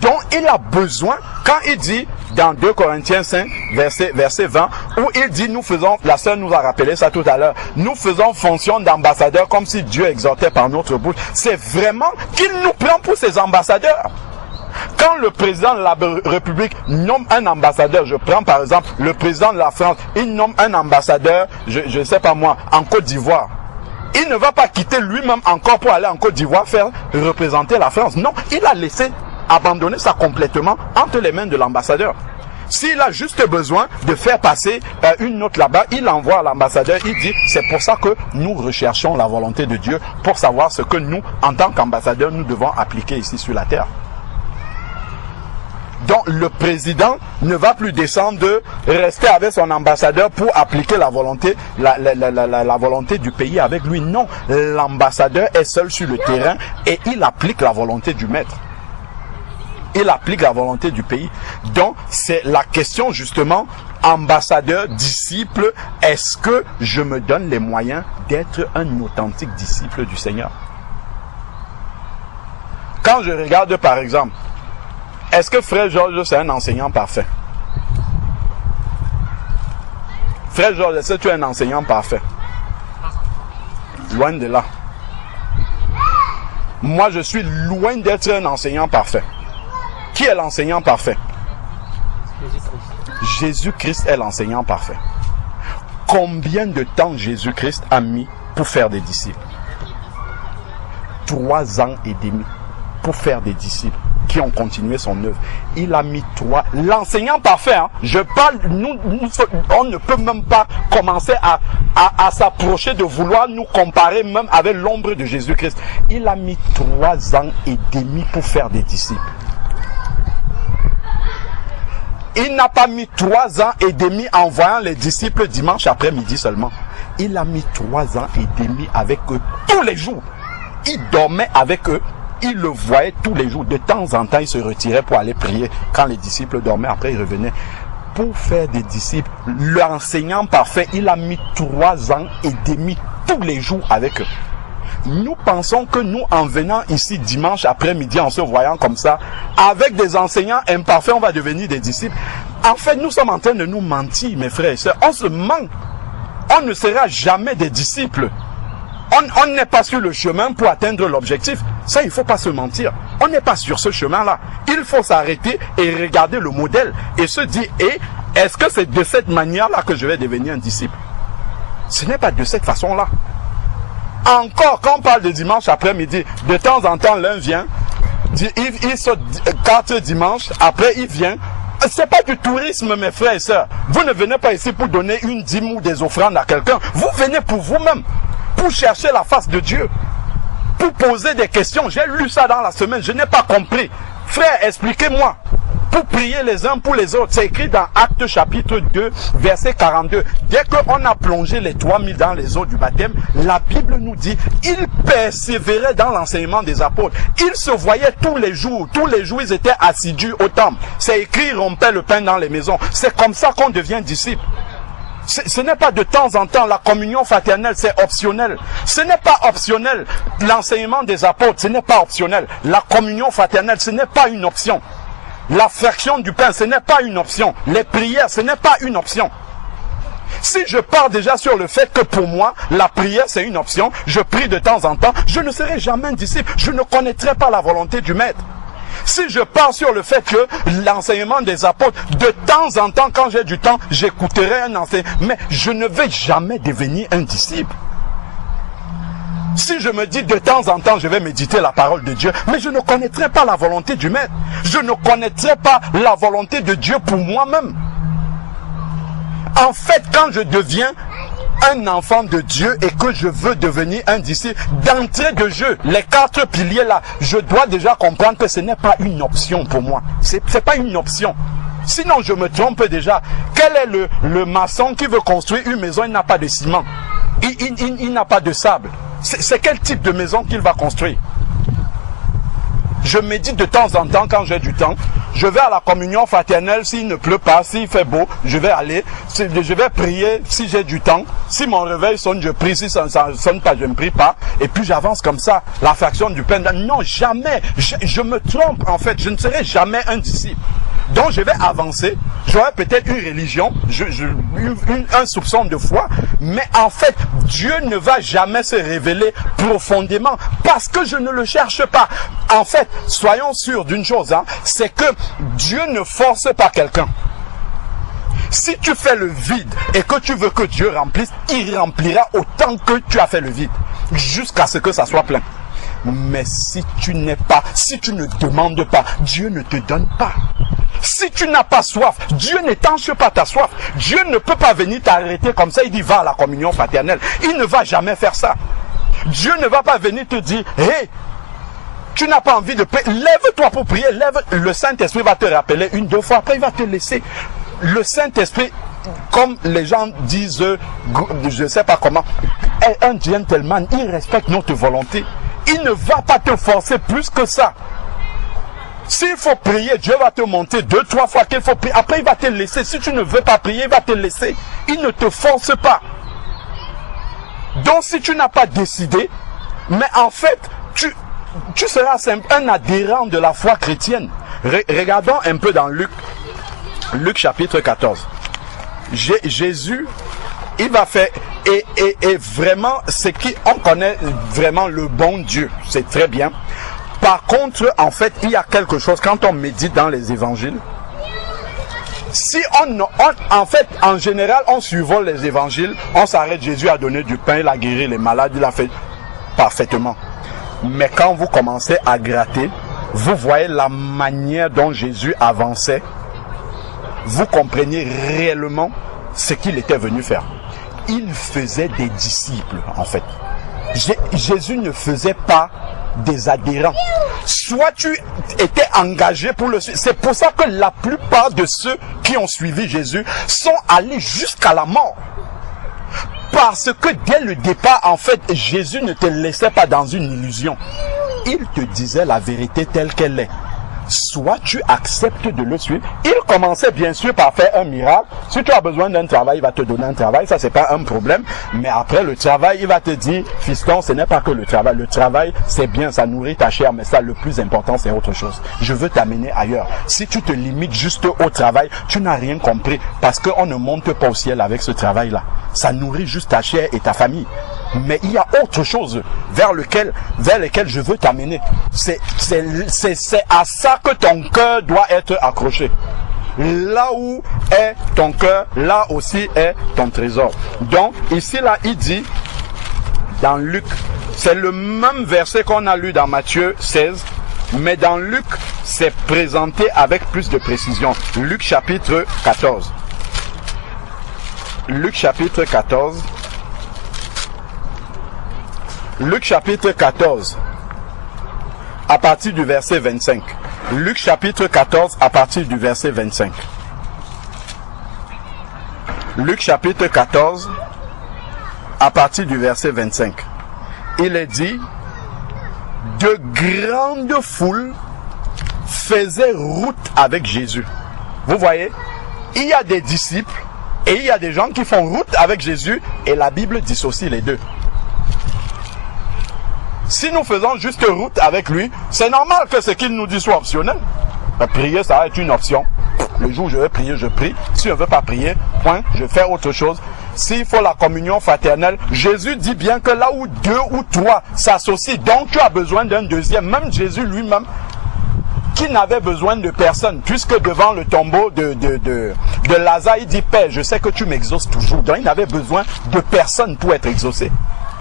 Donc il a besoin, quand il dit dans 2 Corinthiens 5, verset 20, où il dit nous faisons, la sœur nous a rappelé ça tout à l'heure, nous faisons fonction d'ambassadeurs comme si Dieu exhortait par notre bouche. C'est vraiment qu'il nous prend pour ses ambassadeurs. Quand le président de la République nomme un ambassadeur, je prends par exemple le président de la France, il nomme un ambassadeur, je ne sais pas moi, en Côte d'Ivoire. Il ne va pas quitter lui-même encore pour aller en Côte d'Ivoire faire représenter la France. Non, il a laissé abandonner ça complètement entre les mains de l'ambassadeur. S'il a juste besoin de faire passer une note là-bas, il envoie à l'ambassadeur, il dit, c'est pour ça que nous recherchons la volonté de Dieu, pour savoir ce que nous, en tant qu'ambassadeurs, nous devons appliquer ici sur la terre. Donc le président ne va plus descendre de rester avec son ambassadeur pour appliquer la volonté, la volonté du pays avec lui. Non, l'ambassadeur est seul sur le terrain et il applique la volonté du maître. Il applique la volonté du pays. Donc, c'est la question justement, ambassadeur, disciple, est-ce que je me donne les moyens d'être un authentique disciple du Seigneur? Quand je regarde par exemple, est-ce que Frère Georges c'est un enseignant parfait? Frère Georges, est-ce que tu es un enseignant parfait? Loin de là. Moi, je suis loin d'être un enseignant parfait. Qui est l'enseignant parfait? Jésus-Christ est l'enseignant parfait. Combien de temps Jésus-Christ a mis pour faire des disciples? 3 ans et demi pour faire des disciples qui ont continué son œuvre. Il a mis 3. L'enseignant parfait, hein, je parle, on ne peut même pas commencer à s'approcher de vouloir nous comparer même avec l'ombre de Jésus-Christ. Il a mis 3 ans et demi pour faire des disciples. Il n'a pas mis 3 ans et demi en voyant les disciples dimanche après-midi seulement. Il a mis 3 ans et demi avec eux tous les jours. Il dormait avec eux. Il le voyait tous les jours. De temps en temps, il se retirait pour aller prier. Quand les disciples dormaient, après il revenait. Pour faire des disciples, l'enseignant parfait, il a mis 3 ans et demi tous les jours avec eux. Nous pensons que nous, en venant ici dimanche après-midi, en se voyant comme ça, avec des enseignants imparfaits, on va devenir des disciples. En fait, nous sommes en train de nous mentir, mes frères et sœurs. On se ment. On ne sera jamais des disciples. On n'est pas sur le chemin pour atteindre l'objectif. Ça, il ne faut pas se mentir. On n'est pas sur ce chemin-là. Il faut s'arrêter et regarder le modèle et se dire, est-ce que c'est de cette manière-là que je vais devenir un disciple? Ce n'est pas de cette façon-là. Encore, quand on parle de dimanche après-midi, de temps en temps, l'un vient, il saute 4 dimanches, après il vient. C'est pas du tourisme, mes frères et sœurs. Vous ne venez pas ici pour donner une dîme ou des offrandes à quelqu'un. Vous venez pour vous-même, pour chercher la face de Dieu, pour poser des questions. J'ai lu ça dans la semaine, je n'ai pas compris. Frère, expliquez-moi. Pour prier les uns pour les autres. C'est écrit dans Actes chapitre 2, verset 42. Dès qu'on a plongé les 3000 dans les eaux du baptême, la Bible nous dit, ils persévéraient dans l'enseignement des apôtres. Ils se voyaient tous les jours. Tous les jours, ils étaient assidus au temple. C'est écrit, ils rompaient le pain dans les maisons. C'est comme ça qu'on devient disciple. Ce n'est pas de temps en temps. La communion fraternelle, c'est optionnel. Ce n'est pas optionnel. L'enseignement des apôtres, ce n'est pas optionnel. La communion fraternelle, ce n'est pas une option. La fraction du pain, ce n'est pas une option. Les prières, ce n'est pas une option. Si je pars déjà sur le fait que pour moi, la prière c'est une option, je prie de temps en temps, je ne serai jamais un disciple, je ne connaîtrai pas la volonté du maître. Si je pars sur le fait que l'enseignement des apôtres, de temps en temps, quand j'ai du temps, j'écouterai un enseignant, mais je ne vais jamais devenir un disciple. Si je me dis de temps en temps, je vais méditer la parole de Dieu, mais je ne connaîtrai pas la volonté du maître. Je ne connaîtrai pas la volonté de Dieu pour moi-même. En fait, quand je deviens un enfant de Dieu et que je veux devenir un disciple, d'entrée de jeu, les 4 piliers là, je dois déjà comprendre que ce n'est pas une option pour moi. C'est pas une option. Sinon, je me trompe déjà. Quel est le maçon qui veut construire une maison, il n'a pas de ciment, il n'a pas de sable. C'est quel type de maison qu'il va construire? Je médite de temps en temps quand j'ai du temps. Je vais à la communion fraternelle s'il ne pleut pas, s'il fait beau, je vais aller. Je vais prier si j'ai du temps. Si mon réveil sonne, je prie. Si ça ne sonne pas, je ne prie pas. Et puis j'avance comme ça. La fraction du pain. Non, jamais. Je me trompe en fait. Je ne serai jamais un disciple. Donc je vais avancer. J'aurai peut-être une religion, un soupçon de foi, mais en fait, Dieu ne va jamais se révéler profondément parce que je ne le cherche pas. En fait, soyons sûrs d'une chose, hein, c'est que Dieu ne force pas quelqu'un. Si tu fais le vide et que tu veux que Dieu remplisse, il remplira autant que tu as fait le vide, jusqu'à ce que ça soit plein. Mais si tu n'es pas, si tu ne demandes pas, Dieu ne te donne pas. Si tu n'as pas soif, Dieu n'étanche pas ta soif. Dieu ne peut pas venir t'arrêter comme ça, il dit va à la communion fraternelle. Il ne va jamais faire ça. Dieu ne va pas venir te dire, hé, tu n'as pas envie de prier, lève-toi pour prier, le Saint-Esprit va te rappeler 1-2 fois, après il va te laisser. Le Saint-Esprit, comme les gens disent, je ne sais pas comment, est un gentleman, il respecte notre volonté. Il ne va pas te forcer plus que ça. S'il faut prier, Dieu va te montrer 2-3 fois qu'il faut prier. Après, il va te laisser. Si tu ne veux pas prier, il va te laisser. Il ne te force pas. Donc, si tu n'as pas décidé, mais en fait, tu seras un adhérent de la foi chrétienne. Regardons un peu dans Luc chapitre 14. Jésus, il va faire, et vraiment, on connaît vraiment le bon Dieu, c'est très bien. Par contre, en fait, il y a quelque chose, quand on médite dans les évangiles, si en fait, en général, on survole les évangiles, on s'arrête, Jésus a donné du pain, il a guéri les malades, il a fait parfaitement. Mais quand vous commencez à gratter, vous voyez la manière dont Jésus avançait, vous comprenez réellement ce qu'il était venu faire. Il faisait des disciples, en fait. Jésus ne faisait pas des adhérents. Soit tu étais engagé pour le suivre. C'est pour ça que la plupart de ceux qui ont suivi Jésus sont allés jusqu'à la mort. Parce que dès le départ, en fait, Jésus ne te laissait pas dans une illusion. Il te disait la vérité telle qu'elle est. Soit tu acceptes de le suivre. Il commençait bien sûr par faire un miracle. Si tu as besoin d'un travail, il va te donner un travail. Ça, c'est pas un problème. Mais après le travail, il va te dire, fiston, ce n'est pas que le travail. Le travail, c'est bien, ça nourrit ta chair. Mais ça, le plus important, c'est autre chose. Je veux t'amener ailleurs. Si tu te limites juste au travail, tu n'as rien compris. Parce qu'on ne monte pas au ciel avec ce travail-là. Ça nourrit juste ta chair et ta famille. Mais il y a autre chose vers lequel je veux t'amener. C'est à ça que ton cœur doit être accroché. Là où est ton cœur, là aussi est ton trésor. Donc, ici, là, il dit, dans Luc, c'est le même verset qu'on a lu dans Matthieu 16, mais dans Luc, c'est présenté avec plus de précision. Luc chapitre 14. Luc chapitre 14. Luc chapitre 14, à partir du verset 25. Luc chapitre 14, à partir du verset 25. Luc chapitre 14, à partir du verset 25. Il est dit, de grandes foules faisaient route avec Jésus. Vous voyez, il y a des disciples Et il y a des gens qui font route avec Jésus et la Bible dissocie les deux. Si nous faisons juste route avec lui, c'est normal que ce qu'il nous dit soit optionnel. Prier, ça va être une option. Le jour où je veux prier, je prie. Si je ne veux pas prier, point, je fais autre chose. S'il faut la communion fraternelle, Jésus dit bien que là où 2 ou 3 s'associent, donc tu as besoin d'un deuxième. Même Jésus lui-même, qui n'avait besoin de personne, puisque devant le tombeau de Lazare, il dit, Père, je sais que tu m'exauces toujours. Donc il n'avait besoin de personne pour être exaucé.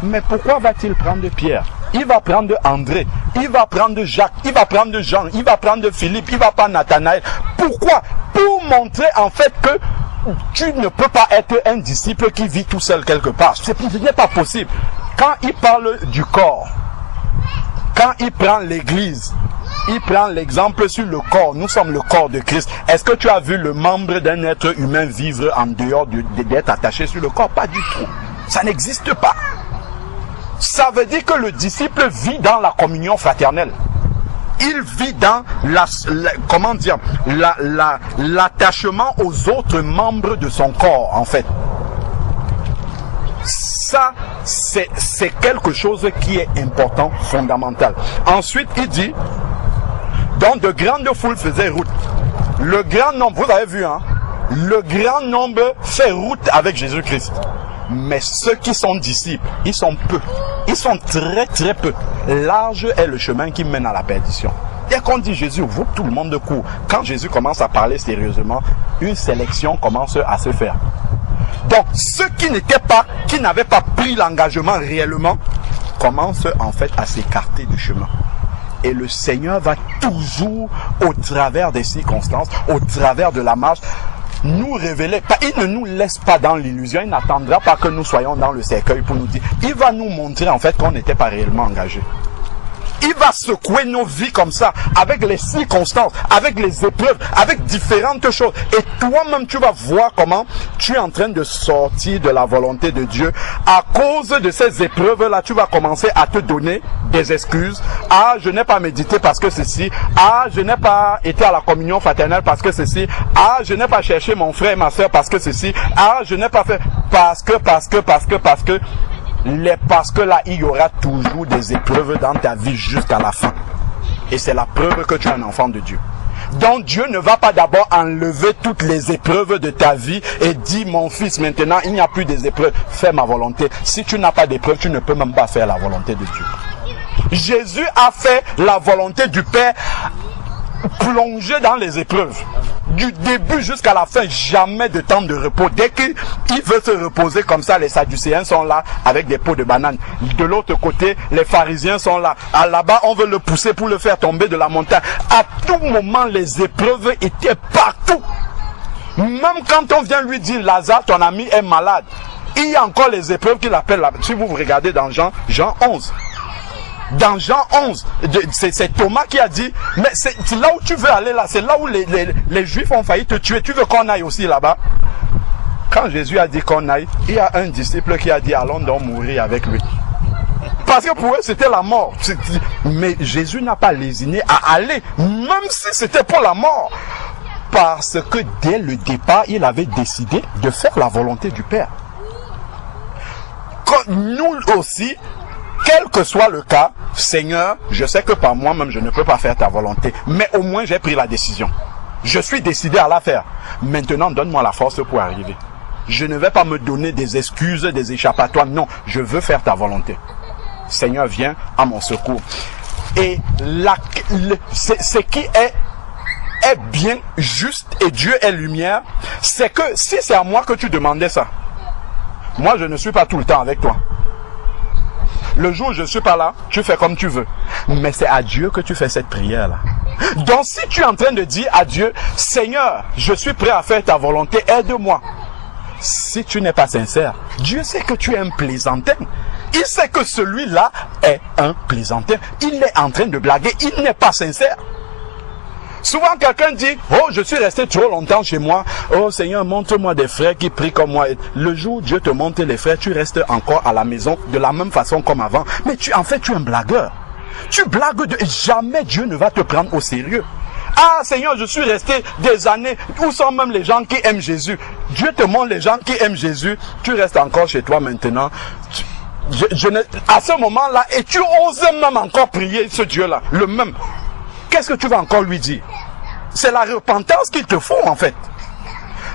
Mais pourquoi va-t-il prendre Pierre? Il va prendre André, il va prendre Jacques, il va prendre Jean, il va prendre Philippe, il va prendre Nathanaël. Pourquoi? Pour montrer en fait que tu ne peux pas être un disciple qui vit tout seul quelque part. Ce n'est pas possible. Quand il parle du corps, quand il prend l'église, il prend l'exemple sur le corps. Nous sommes le corps de Christ. Est-ce que tu as vu le membre d'un être humain vivre en dehors d'être attaché sur le corps? Pas du tout. Ça n'existe pas. Ça veut dire que le disciple vit dans la communion fraternelle. Il vit dans l'attachement aux autres membres de son corps, en fait. Ça, c'est quelque chose qui est important, fondamental. Ensuite, il dit, donc de grandes foules faisaient route. Le grand nombre, vous avez vu, hein, le grand nombre fait route avec Jésus-Christ. Mais ceux qui sont disciples, ils sont peu. Ils sont très très peu. Large est le chemin qui mène à la perdition. Dès qu'on dit Jésus ouvre, tout le monde court. Quand Jésus commence à parler sérieusement, une sélection commence à se faire. Donc ceux qui n'avaient pas pris l'engagement réellement, commencent en fait à s'écarter du chemin. Et le Seigneur va toujours, au travers des circonstances, au travers de la marche, nous révéler. Il ne nous laisse pas dans l'illusion. Il n'attendra pas que nous soyons dans le cercueil pour nous dire. Il va nous montrer en fait qu'on n'était pas réellement engagé. Il va secouer nos vies comme ça, avec les circonstances, avec les épreuves, avec différentes choses. Et toi-même, tu vas voir comment tu es en train de sortir de la volonté de Dieu. À cause de ces épreuves-là, tu vas commencer à te donner des excuses. Ah, je n'ai pas médité parce que ceci. Ah, je n'ai pas été à la communion fraternelle parce que ceci. Ah, je n'ai pas cherché mon frère et ma soeur parce que ceci. Ah, je n'ai pas fait parce que là, il y aura toujours des épreuves dans ta vie jusqu'à la fin. Et c'est la preuve que tu es un enfant de Dieu. Donc Dieu ne va pas d'abord enlever toutes les épreuves de ta vie et dire, mon fils, maintenant il n'y a plus des épreuves, fais ma volonté. Si tu n'as pas d'épreuves, tu ne peux même pas faire la volonté de Dieu. Jésus a fait la volonté du Père, plongé dans les épreuves. Du début jusqu'à la fin, jamais de temps de repos. Dès qu'il veut se reposer comme ça, les Sadducéens sont là avec des pots de bananes. De l'autre côté, les pharisiens sont là. Là-bas, on veut le pousser pour le faire tomber de la montagne. À tout moment, les épreuves étaient partout. Même quand on vient lui dire, Lazare, ton ami est malade, il y a encore les épreuves qu'il appelle là. Si vous regardez dans Jean 11. Dans Jean 11, c'est Thomas qui a dit, mais c'est là où tu veux aller là, c'est là où les Juifs ont failli te tuer, tu veux qu'on aille aussi là-bas? Quand Jésus a dit qu'on aille, il y a un disciple qui a dit, allons donc mourir avec lui. Parce que pour eux, c'était la mort. Mais Jésus n'a pas lésiné à aller, même si c'était pour la mort. Parce que dès le départ, il avait décidé de faire la volonté du Père. Nous aussi, quel que soit le cas, Seigneur, je sais que par moi-même, je ne peux pas faire ta volonté. Mais au moins, j'ai pris la décision. Je suis décidé à la faire. Maintenant, donne-moi la force pour arriver. Je ne vais pas me donner des excuses, des échappatoires. Non, je veux faire ta volonté. Seigneur, viens à mon secours. Et ce qui est bien, juste et Dieu est lumière, c'est que si c'est à moi que tu demandais ça, moi, je ne suis pas tout le temps avec toi. Le jour où je ne suis pas là, tu fais comme tu veux. Mais c'est à Dieu que tu fais cette prière-là. Donc si tu es en train de dire à Dieu, Seigneur, je suis prêt à faire ta volonté, aide-moi. Si tu n'es pas sincère, Dieu sait que tu es un plaisantin. Il sait que celui-là est un plaisantin. Il est en train de blaguer, il n'est pas sincère. Souvent quelqu'un dit, oh je suis resté trop longtemps chez moi, oh Seigneur montre-moi des frères qui prient comme moi. Le jour où Dieu te montre les frères, tu restes encore à la maison de la même façon comme avant. Mais en fait tu es un blagueur. Tu blagues, jamais Dieu ne va te prendre au sérieux. Ah Seigneur, je suis resté des années. Où sont même les gens qui aiment Jésus? Dieu te montre les gens qui aiment Jésus. Tu restes encore chez toi maintenant. À ce moment-là, et tu oses même encore prier ce Dieu-là, le même. Qu'est-ce que tu vas encore lui dire? C'est la repentance qu'il te faut en fait.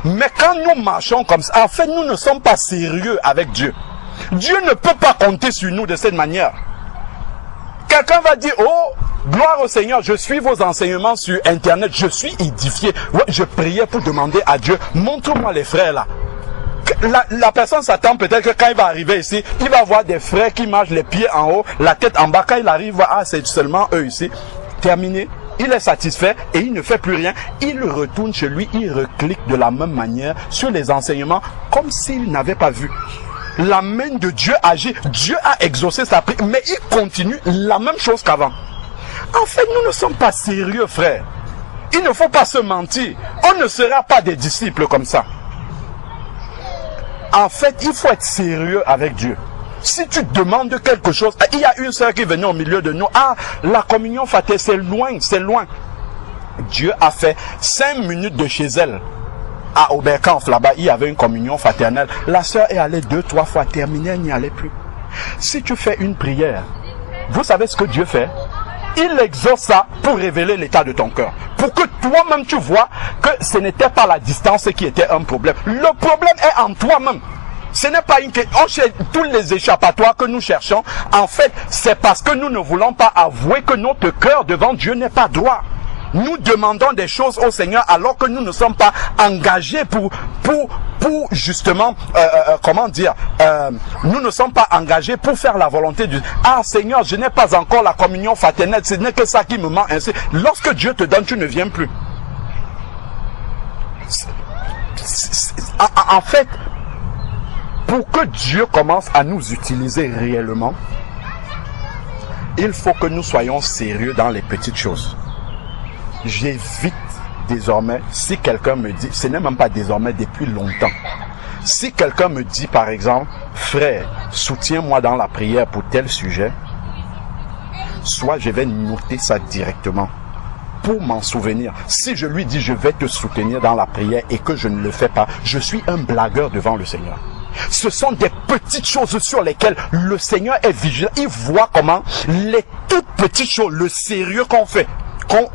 Mais quand nous marchons comme ça, en fait, nous ne sommes pas sérieux avec Dieu. Dieu ne peut pas compter sur nous de cette manière. Quelqu'un va dire, oh, gloire au Seigneur, je suis vos enseignements sur Internet, je suis édifié. Ouais, je priais pour demander à Dieu, montre-moi les frères là. La personne s'attend peut-être que quand il va arriver ici, il va voir des frères qui marchent les pieds en haut, la tête en bas. Quand il arrive, ah, c'est seulement eux ici. Terminé. Il est satisfait et il ne fait plus rien. Il retourne chez lui, il reclique de la même manière sur les enseignements comme s'il n'avait pas vu. La main de Dieu agit. Dieu a exaucé sa prière, mais il continue la même chose qu'avant. En fait, nous ne sommes pas sérieux, frères. Il ne faut pas se mentir. On ne sera pas des disciples comme ça. En fait, il faut être sérieux avec Dieu. Si tu demandes quelque chose, il y a une sœur qui venait au milieu de nous. Ah, la communion fraternelle, c'est loin, c'est loin. Dieu a fait 5 minutes de chez elle. À Oberkampf, là-bas, il y avait une communion fraternelle. La sœur est allée 2-3 fois, terminée, elle n'y allait plus. Si tu fais une prière, vous savez ce que Dieu fait? Il exauce ça pour révéler l'état de ton cœur. Pour que toi-même tu vois que ce n'était pas la distance qui était un problème. Le problème est en toi-même. Ce n'est pas une question. Tous les échappatoires que nous cherchons, en fait, c'est parce que nous ne voulons pas avouer que notre cœur devant Dieu n'est pas droit. Nous demandons des choses au Seigneur alors que nous ne sommes pas engagés pour justement, comment dire, nous ne sommes pas engagés pour faire la volonté de Dieu. Ah Seigneur, je n'ai pas encore la communion fraternelle, ce n'est que ça qui me manque ainsi. Lorsque Dieu te donne, tu ne viens plus. En fait, pour que Dieu commence à nous utiliser réellement, il faut que nous soyons sérieux dans les petites choses. J'évite désormais, si quelqu'un me dit, ce n'est même pas désormais, depuis longtemps. Si quelqu'un me dit par exemple, frère, soutiens-moi dans la prière pour tel sujet, soit je vais noter ça directement pour m'en souvenir. Si je lui dis je vais te soutenir dans la prière et que je ne le fais pas, je suis un blagueur devant le Seigneur. Ce sont des petites choses sur lesquelles le Seigneur est vigilant. Il voit comment les toutes petites choses, le sérieux qu'on fait,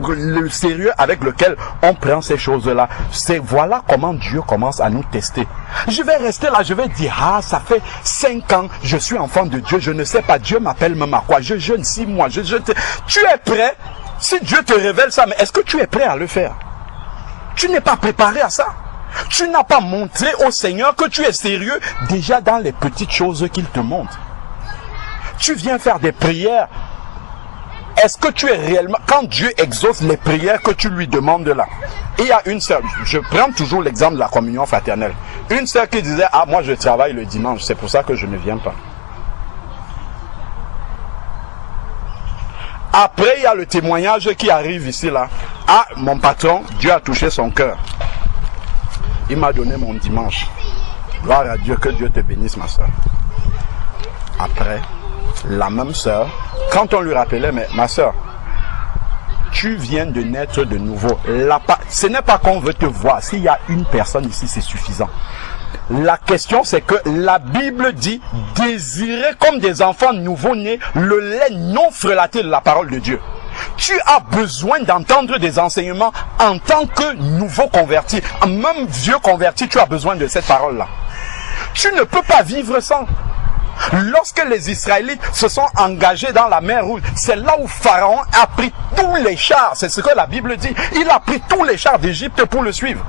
le sérieux avec lequel on prend ces choses-là. C'est voilà comment Dieu commence à nous tester. Je vais rester là, je vais dire, ah, ça fait 5 ans, je suis enfant de Dieu, je ne sais pas, Dieu m'appelle même à quoi, je jeûne 6 mois, tu es prêt? Si Dieu te révèle ça, mais est-ce que tu es prêt à le faire? Tu n'es pas préparé à ça. Tu n'as pas montré au Seigneur que tu es sérieux déjà dans les petites choses qu'il te montre. Tu viens faire des prières. Est-ce que tu es réellement... Quand Dieu exauce les prières que tu lui demandes là, il y a une sœur, je prends toujours l'exemple de la communion fraternelle. Une sœur qui disait, ah moi je travaille le dimanche, c'est pour ça que je ne viens pas. Après, il y a le témoignage qui arrive ici là. Ah, mon patron, Dieu a touché son cœur. Il m'a donné mon dimanche. Gloire à Dieu, que Dieu te bénisse ma soeur. Après, la même soeur, quand on lui rappelait, mais ma soeur, tu viens de naître de nouveau. Ce n'est pas qu'on veut te voir. S'il y a une personne ici, c'est suffisant. La question, c'est que la Bible dit, désirez comme des enfants nouveau-nés le lait non frelaté de la parole de Dieu. Tu as besoin d'entendre des enseignements en tant que nouveau converti. Même vieux converti, tu as besoin de cette parole-là. Tu ne peux pas vivre sans. Lorsque les Israélites se sont engagés dans la mer Rouge, c'est là où Pharaon a pris tous les chars. C'est ce que la Bible dit. Il a pris tous les chars d'Égypte pour le suivre.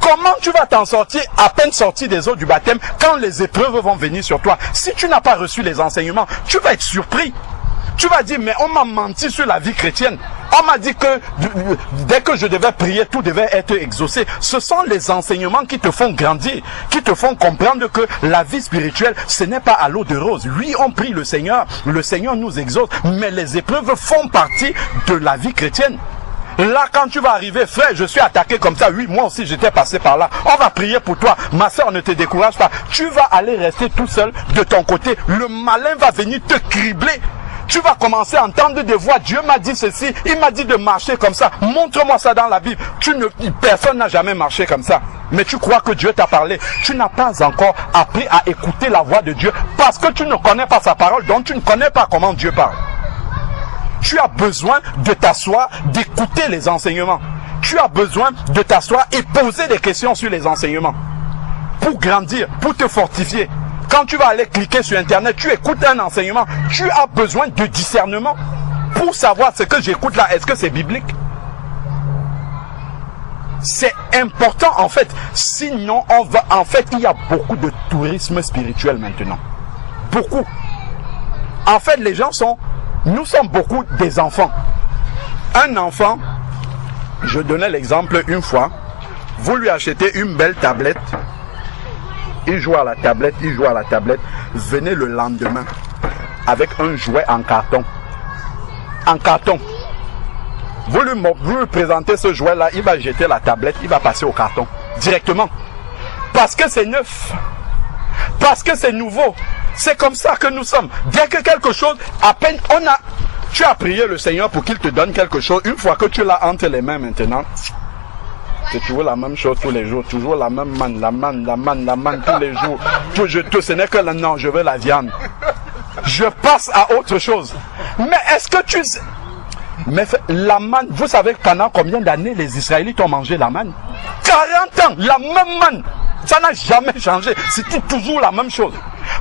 Comment tu vas t'en sortir à peine sorti des eaux du baptême quand les épreuves vont venir sur toi? Si tu n'as pas reçu les enseignements, tu vas être surpris. Tu vas dire, mais on m'a menti sur la vie chrétienne. On m'a dit que dès que je devais prier, tout devait être exaucé. Ce sont les enseignements qui te font grandir, qui te font comprendre que la vie spirituelle, ce n'est pas à l'eau de rose. Oui, on prie le Seigneur nous exauce, mais les épreuves font partie de la vie chrétienne. Là, quand tu vas arriver, frère, je suis attaqué comme ça. Oui, moi aussi, j'étais passé par là. On va prier pour toi. Ma soeur, ne te décourage pas. Tu vas aller rester tout seul de ton côté. Le malin va venir te cribler. Tu vas commencer à entendre des voix. Dieu m'a dit ceci, il m'a dit de marcher comme ça. Montre-moi ça dans la Bible. Personne n'a jamais marché comme ça. Mais tu crois que Dieu t'a parlé. Tu n'as pas encore appris à écouter la voix de Dieu parce que tu ne connais pas sa parole, donc tu ne connais pas comment Dieu parle. Tu as besoin de t'asseoir, d'écouter les enseignements. Tu as besoin de t'asseoir et poser des questions sur les enseignements. Pour grandir, pour te fortifier. Quand tu vas aller cliquer sur Internet, tu écoutes un enseignement. Tu as besoin de discernement pour savoir ce que j'écoute là. Est-ce que c'est biblique? C'est important en fait. Sinon, en fait, il y a beaucoup de tourisme spirituel maintenant. Beaucoup. En fait, nous sommes beaucoup des enfants. Un enfant, je donnais l'exemple une fois, vous lui achetez une belle tablette, il joue à la tablette, venez le lendemain avec un jouet en carton. En carton. Vous lui présentez ce jouet-là, il va jeter la tablette, il va passer au carton directement. Parce que c'est neuf. Parce que c'est nouveau. C'est comme ça que nous sommes. Dès que quelque chose, à peine tu as prié le Seigneur pour qu'il te donne quelque chose. Une fois que tu l'as entre les mains maintenant, c'est toujours la même chose tous les jours. Toujours la même manne, la manne tous les jours. Ce n'est que non, je veux la viande. Je passe à autre chose. Mais est-ce que tu sais... Mais la manne, vous savez pendant combien d'années les Israélites ont mangé la manne? 40 ans, la même manne. Ça n'a jamais changé. C'était toujours la même chose.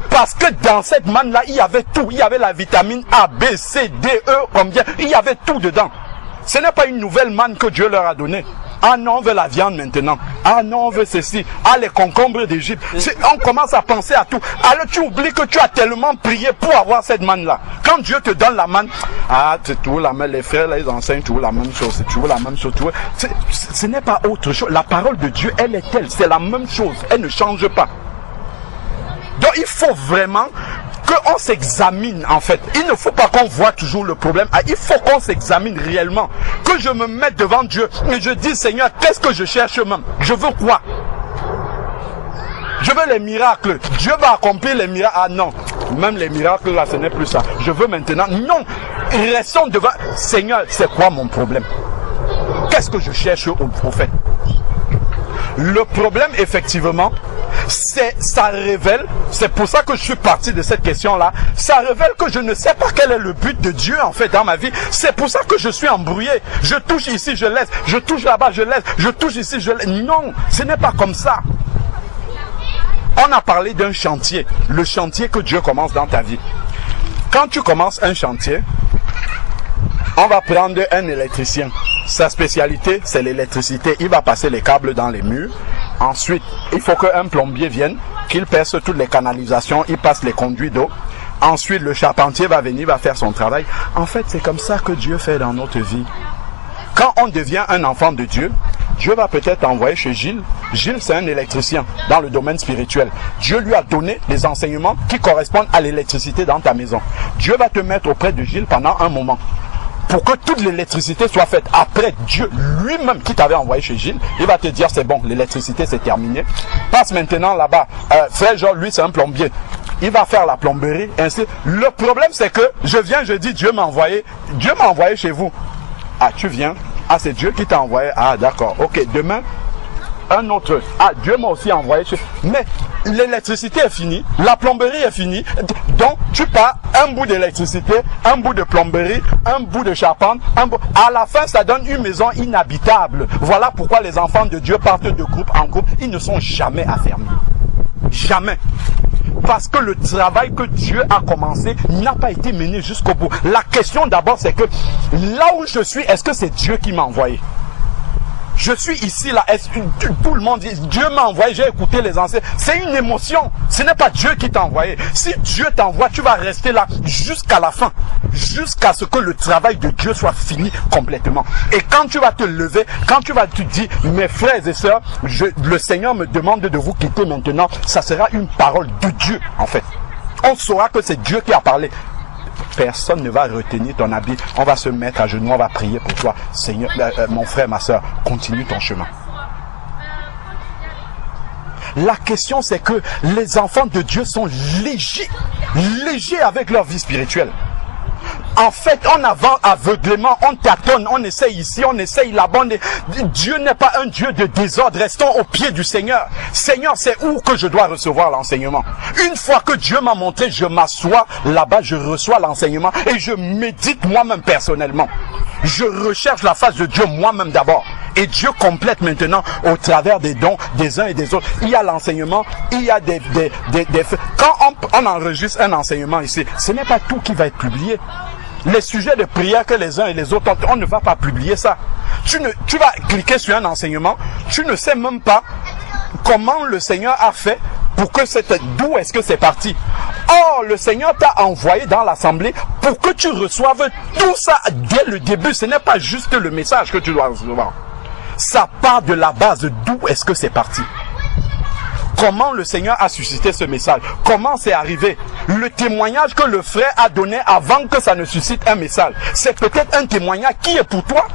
Parce que dans cette manne-là, il y avait tout. Il y avait la vitamine A, B, C, D, E, combien. Il y avait tout dedans. Ce n'est pas une nouvelle manne que Dieu leur a donnée. Ah non, on veut la viande maintenant. Ah non, on veut ceci. Ah, les concombres d'Égypte. On commence à penser à tout. Alors tu oublies que tu as tellement prié pour avoir cette manne-là. Quand Dieu te donne la manne, ah, c'est toujours la même. Les frères, là, ils enseignent toujours la même chose. C'est toujours la même chose. Ce n'est pas autre chose. La parole de Dieu, elle est telle. C'est la même chose. Elle ne change pas. Donc il faut vraiment qu'on s'examine en fait. Il ne faut pas qu'on voit toujours le problème. Il faut qu'on s'examine réellement. Que je me mette devant Dieu et je dis Seigneur, qu'est-ce que je cherche même? Je veux quoi? Je veux les miracles. Dieu va accomplir les miracles. Ah non, même les miracles là, ce n'est plus ça. Je veux maintenant. Non, restons devant. Seigneur, c'est quoi mon problème? Qu'est-ce que je cherche au prophète? Le problème, effectivement, ça révèle, c'est pour ça que je suis parti de cette question-là, ça révèle que je ne sais pas quel est le but de Dieu, en fait, dans ma vie. C'est pour ça que je suis embrouillé. Je touche ici, je laisse. Je touche là-bas, je laisse. Je touche ici, je laisse. Non, ce n'est pas comme ça. On a parlé d'un chantier, le chantier que Dieu commence dans ta vie. Quand tu commences un chantier, on va prendre un électricien. Sa spécialité, c'est l'électricité. Il va passer les câbles dans les murs. Ensuite, il faut qu'un plombier vienne, qu'il perce toutes les canalisations, il passe les conduits d'eau. Ensuite, le charpentier va venir, va faire son travail. En fait, c'est comme ça que Dieu fait dans notre vie. Quand on devient un enfant de Dieu, Dieu va peut-être envoyer chez Gilles. Gilles, c'est un électricien dans le domaine spirituel. Dieu lui a donné les enseignements qui correspondent à l'électricité dans ta maison. Dieu va te mettre auprès de Gilles pendant un moment. Pour que toute l'électricité soit faite. Après, Dieu lui-même qui t'avait envoyé chez Gilles, il va te dire c'est bon, l'électricité c'est terminé. Passe maintenant là-bas. Frère Jean, lui c'est un plombier. Il va faire la plomberie, ainsi. Le problème c'est que je viens, je dis Dieu m'a envoyé chez vous. Ah, tu viens. Ah, c'est Dieu qui t'a envoyé. Ah, d'accord. Ok, demain, un autre. Ah, Dieu m'a aussi envoyé chez... Mais l'électricité est finie, la plomberie est finie. Donc, tu pars un bout d'électricité, un bout de plomberie, un bout de charpente. À la fin, ça donne une maison inhabitable. Voilà pourquoi les enfants de Dieu partent de groupe en groupe. Ils ne sont jamais affermis. Jamais. Parce que le travail que Dieu a commencé n'a pas été mené jusqu'au bout. La question d'abord, c'est que là où je suis, est-ce que c'est Dieu qui m'a envoyé? Je suis ici, là, tout le monde dit, Dieu m'a envoyé, j'ai écouté les anciens. C'est une émotion, ce n'est pas Dieu qui t'a envoyé. Si Dieu t'envoie, tu vas rester là jusqu'à la fin, jusqu'à ce que le travail de Dieu soit fini complètement. Et quand tu vas te lever, quand tu vas te dire, mes frères et sœurs, le Seigneur me demande de vous quitter maintenant, ça sera une parole de Dieu, en fait. On saura que c'est Dieu qui a parlé. Personne ne va retenir ton habit. On va se mettre à genoux, on va prier pour toi. Seigneur, mon frère, ma soeur, continue ton chemin. La question, c'est que les enfants de Dieu sont légers avec leur vie spirituelle. En fait, on avance aveuglément, on tâtonne, on essaye ici, on essaye là-bas. Dieu n'est pas un Dieu de désordre. Restons au pied du Seigneur. Seigneur, c'est où que je dois recevoir l'enseignement? Une fois que Dieu m'a montré, je m'assois là-bas, je reçois l'enseignement et je médite moi-même personnellement. Je recherche la face de Dieu moi-même d'abord. Et Dieu complète maintenant au travers des dons des uns et des autres. Il y a l'enseignement, il y a des quand on enregistre un enseignement ici, ce n'est pas tout qui va être publié. Les sujets de prière que les uns et les autres ont, on ne va pas publier ça. Tu vas cliquer sur un enseignement, tu ne sais même pas comment le Seigneur a fait pour que d'où est-ce que c'est parti. Or, le Seigneur t'a envoyé dans l'assemblée pour que tu reçoives tout ça dès le début. Ce n'est pas juste le message que tu dois recevoir. Ça part de la base, d'où est-ce que c'est parti. Comment le Seigneur a suscité ce message? Comment c'est arrivé? Le témoignage que le frère a donné avant que ça ne suscite un message, c'est peut-être un témoignage qui est pour toi,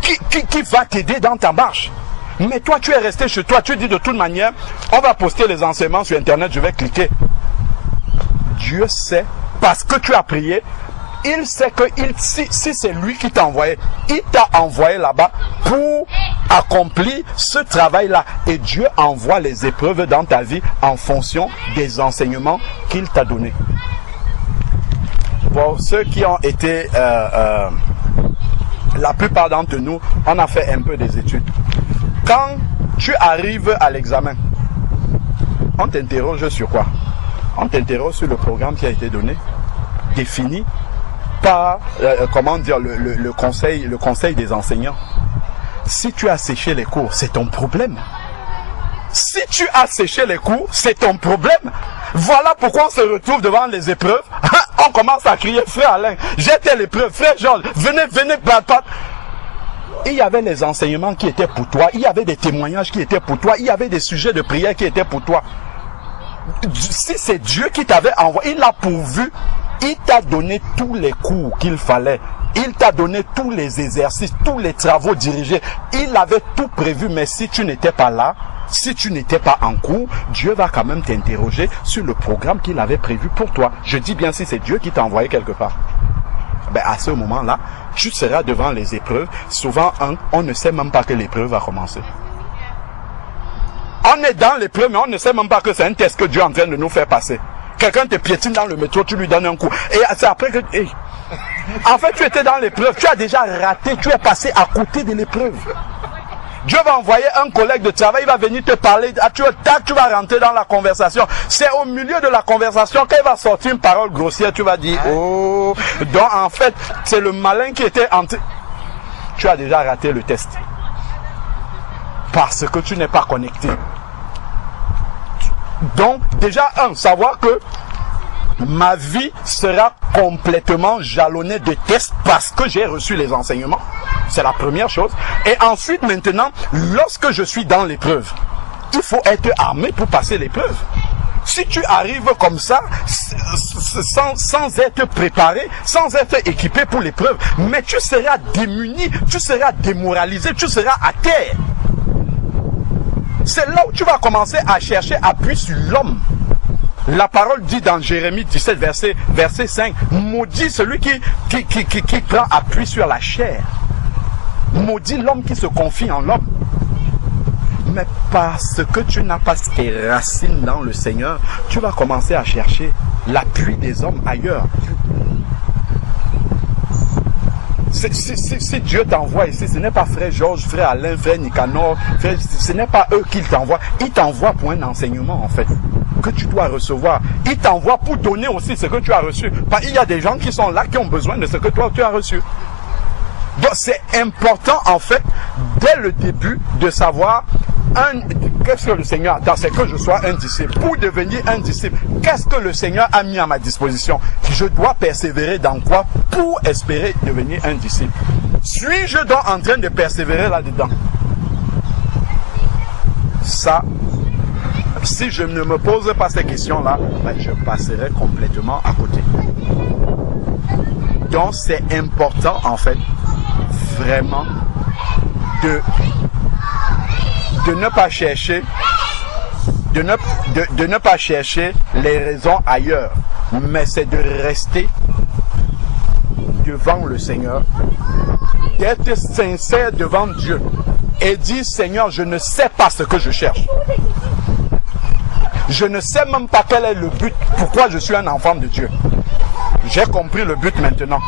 qui va t'aider dans ta marche. Mais toi, tu es resté chez toi, tu dis de toute manière, on va poster les enseignements sur Internet, je vais cliquer. Dieu sait, parce que tu as prié, il sait que si c'est lui qui t'a envoyé, il t'a envoyé là-bas pour accomplir ce travail-là. Et Dieu envoie les épreuves dans ta vie en fonction des enseignements qu'il t'a donnés. Pour ceux qui ont été, la plupart d'entre nous, on a fait un peu des études. Quand tu arrives à l'examen, on t'interroge sur quoi? On t'interroge sur le programme qui a été donné, défini par, comment dire, le conseil des enseignants. Si tu as séché les cours, c'est ton problème. Si tu as séché les cours, c'est ton problème. Voilà pourquoi on se retrouve devant les épreuves. On commence à crier, frère Alain, j'ai telle épreuve, frère Georges, venez, Il y avait les enseignements qui étaient pour toi, il y avait des témoignages qui étaient pour toi, il y avait des sujets de prière qui étaient pour toi. Si c'est Dieu qui t'avait envoyé, il l'a pourvu, il t'a donné tous les cours qu'il fallait. Il t'a donné tous les exercices, tous les travaux dirigés. Il avait tout prévu, mais si tu n'étais pas là, si tu n'étais pas en cours, Dieu va quand même t'interroger sur le programme qu'il avait prévu pour toi. Je dis bien si c'est Dieu qui t'a envoyé quelque part. Ben à ce moment-là, tu seras devant les épreuves. Souvent, on ne sait même pas que l'épreuve va commencer. On est dans l'épreuve, mais on ne sait même pas que c'est un test que Dieu est en train de nous faire passer. Quelqu'un te piétine dans le métro, tu lui donnes un coup. Et c'est après que... En fait, tu étais dans l'épreuve, tu as déjà raté, tu es passé à côté de l'épreuve. Dieu va envoyer un collègue de travail, il va venir te parler, tu vas rentrer dans la conversation. C'est au milieu de la conversation qu'il va sortir une parole grossière, tu vas dire, oh, donc en fait, c'est le malin qui était entré. Tu as déjà raté le test. Parce que tu n'es pas connecté. Donc, déjà, savoir que ma vie sera complètement jalonnée de tests parce que j'ai reçu les enseignements. C'est la première chose. Et ensuite, maintenant, lorsque je suis dans l'épreuve, il faut être armé pour passer l'épreuve. Si tu arrives comme ça, sans être préparé, sans être équipé pour l'épreuve, mais tu seras démuni, tu seras démoralisé, tu seras à terre. C'est là où tu vas commencer à chercher appui sur l'homme. La parole dit dans Jérémie 17, verset 5, maudit celui qui prend appui sur la chair. Maudit l'homme qui se confie en l'homme. Mais parce que tu n'as pas tes racines dans le Seigneur, tu vas commencer à chercher l'appui des hommes ailleurs. Si Dieu t'envoie ici, ce n'est pas frère Georges, frère Alain, frère Nicanor, ce n'est pas eux qui t'envoient. Ils t'envoient pour un enseignement en fait, que tu dois recevoir. Ils t'envoient pour donner aussi ce que tu as reçu. Il y a des gens qui sont là, qui ont besoin de ce que toi tu as reçu. Donc c'est important en fait, dès le début, de savoir qu'est-ce que le Seigneur attend, c'est que je sois un disciple. Pour devenir un disciple, qu'est-ce que le Seigneur a mis à ma disposition? Je dois persévérer dans quoi pour espérer devenir un disciple? Suis-je donc en train de persévérer là-dedans? Ça, si je ne me pose pas ces questions-là, ben je passerai complètement à côté. Donc c'est important en fait, vraiment, de ne pas chercher de ne pas chercher les raisons ailleurs, mais c'est de rester devant le Seigneur, d'être sincère devant Dieu et dire, Seigneur, je ne sais pas ce que je cherche. Je ne sais même pas quel est le but, pourquoi je suis un enfant de Dieu. J'ai compris le but maintenant.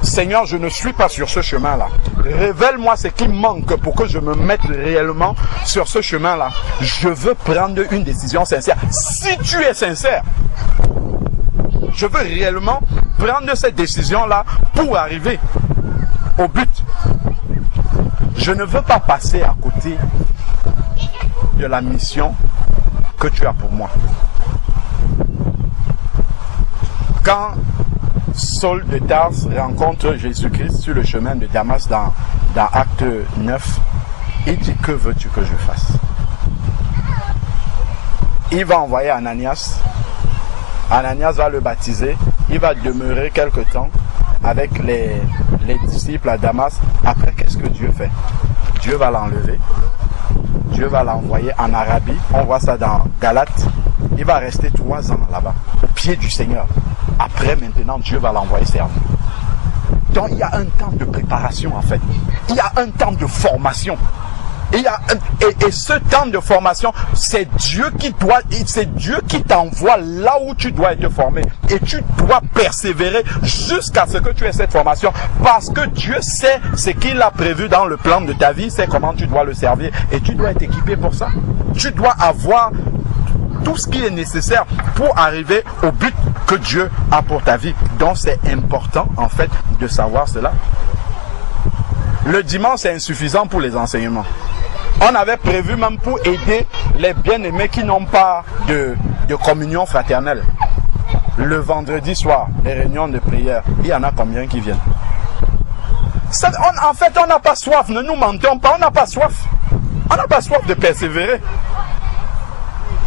Seigneur, je ne suis pas sur ce chemin-là. Révèle-moi ce qui manque pour que je me mette réellement sur ce chemin-là. Je veux prendre une décision sincère. Si tu es sincère, je veux réellement prendre cette décision-là pour arriver au but. Je ne veux pas passer à côté de la mission que tu as pour moi. Quand Saul de Tarse rencontre Jésus-Christ sur le chemin de Damas dans Acte 9, il dit, que veux-tu que je fasse? Il va envoyer Ananias. Ananias va le baptiser. Il va demeurer quelque temps avec les disciples à Damas. Après, qu'est-ce que Dieu fait? Dieu va l'enlever. Dieu va l'envoyer en Arabie. On voit ça dans Galates. Il va rester 3 ans là-bas, au pied du Seigneur. Après, maintenant, Dieu va l'envoyer servir. Donc, il y a un temps de préparation, en fait. Il y a un temps de formation. Et ce temps de formation, c'est Dieu qui t'envoie là où tu dois être formé. Et tu dois persévérer jusqu'à ce que tu aies cette formation. Parce que Dieu sait ce qu'il a prévu dans le plan de ta vie, c'est comment tu dois le servir. Et tu dois être équipé pour ça. Tu dois avoir tout ce qui est nécessaire pour arriver au but que Dieu a pour ta vie. Donc c'est important en fait de savoir cela. Le dimanche est insuffisant pour les enseignements. On avait prévu même pour aider les bien-aimés qui n'ont pas de communion fraternelle. Le vendredi soir, les réunions de prière, il y en a combien qui viennent? En fait, on n'a pas soif, ne nous mentons pas, on n'a pas soif. On n'a pas soif de persévérer.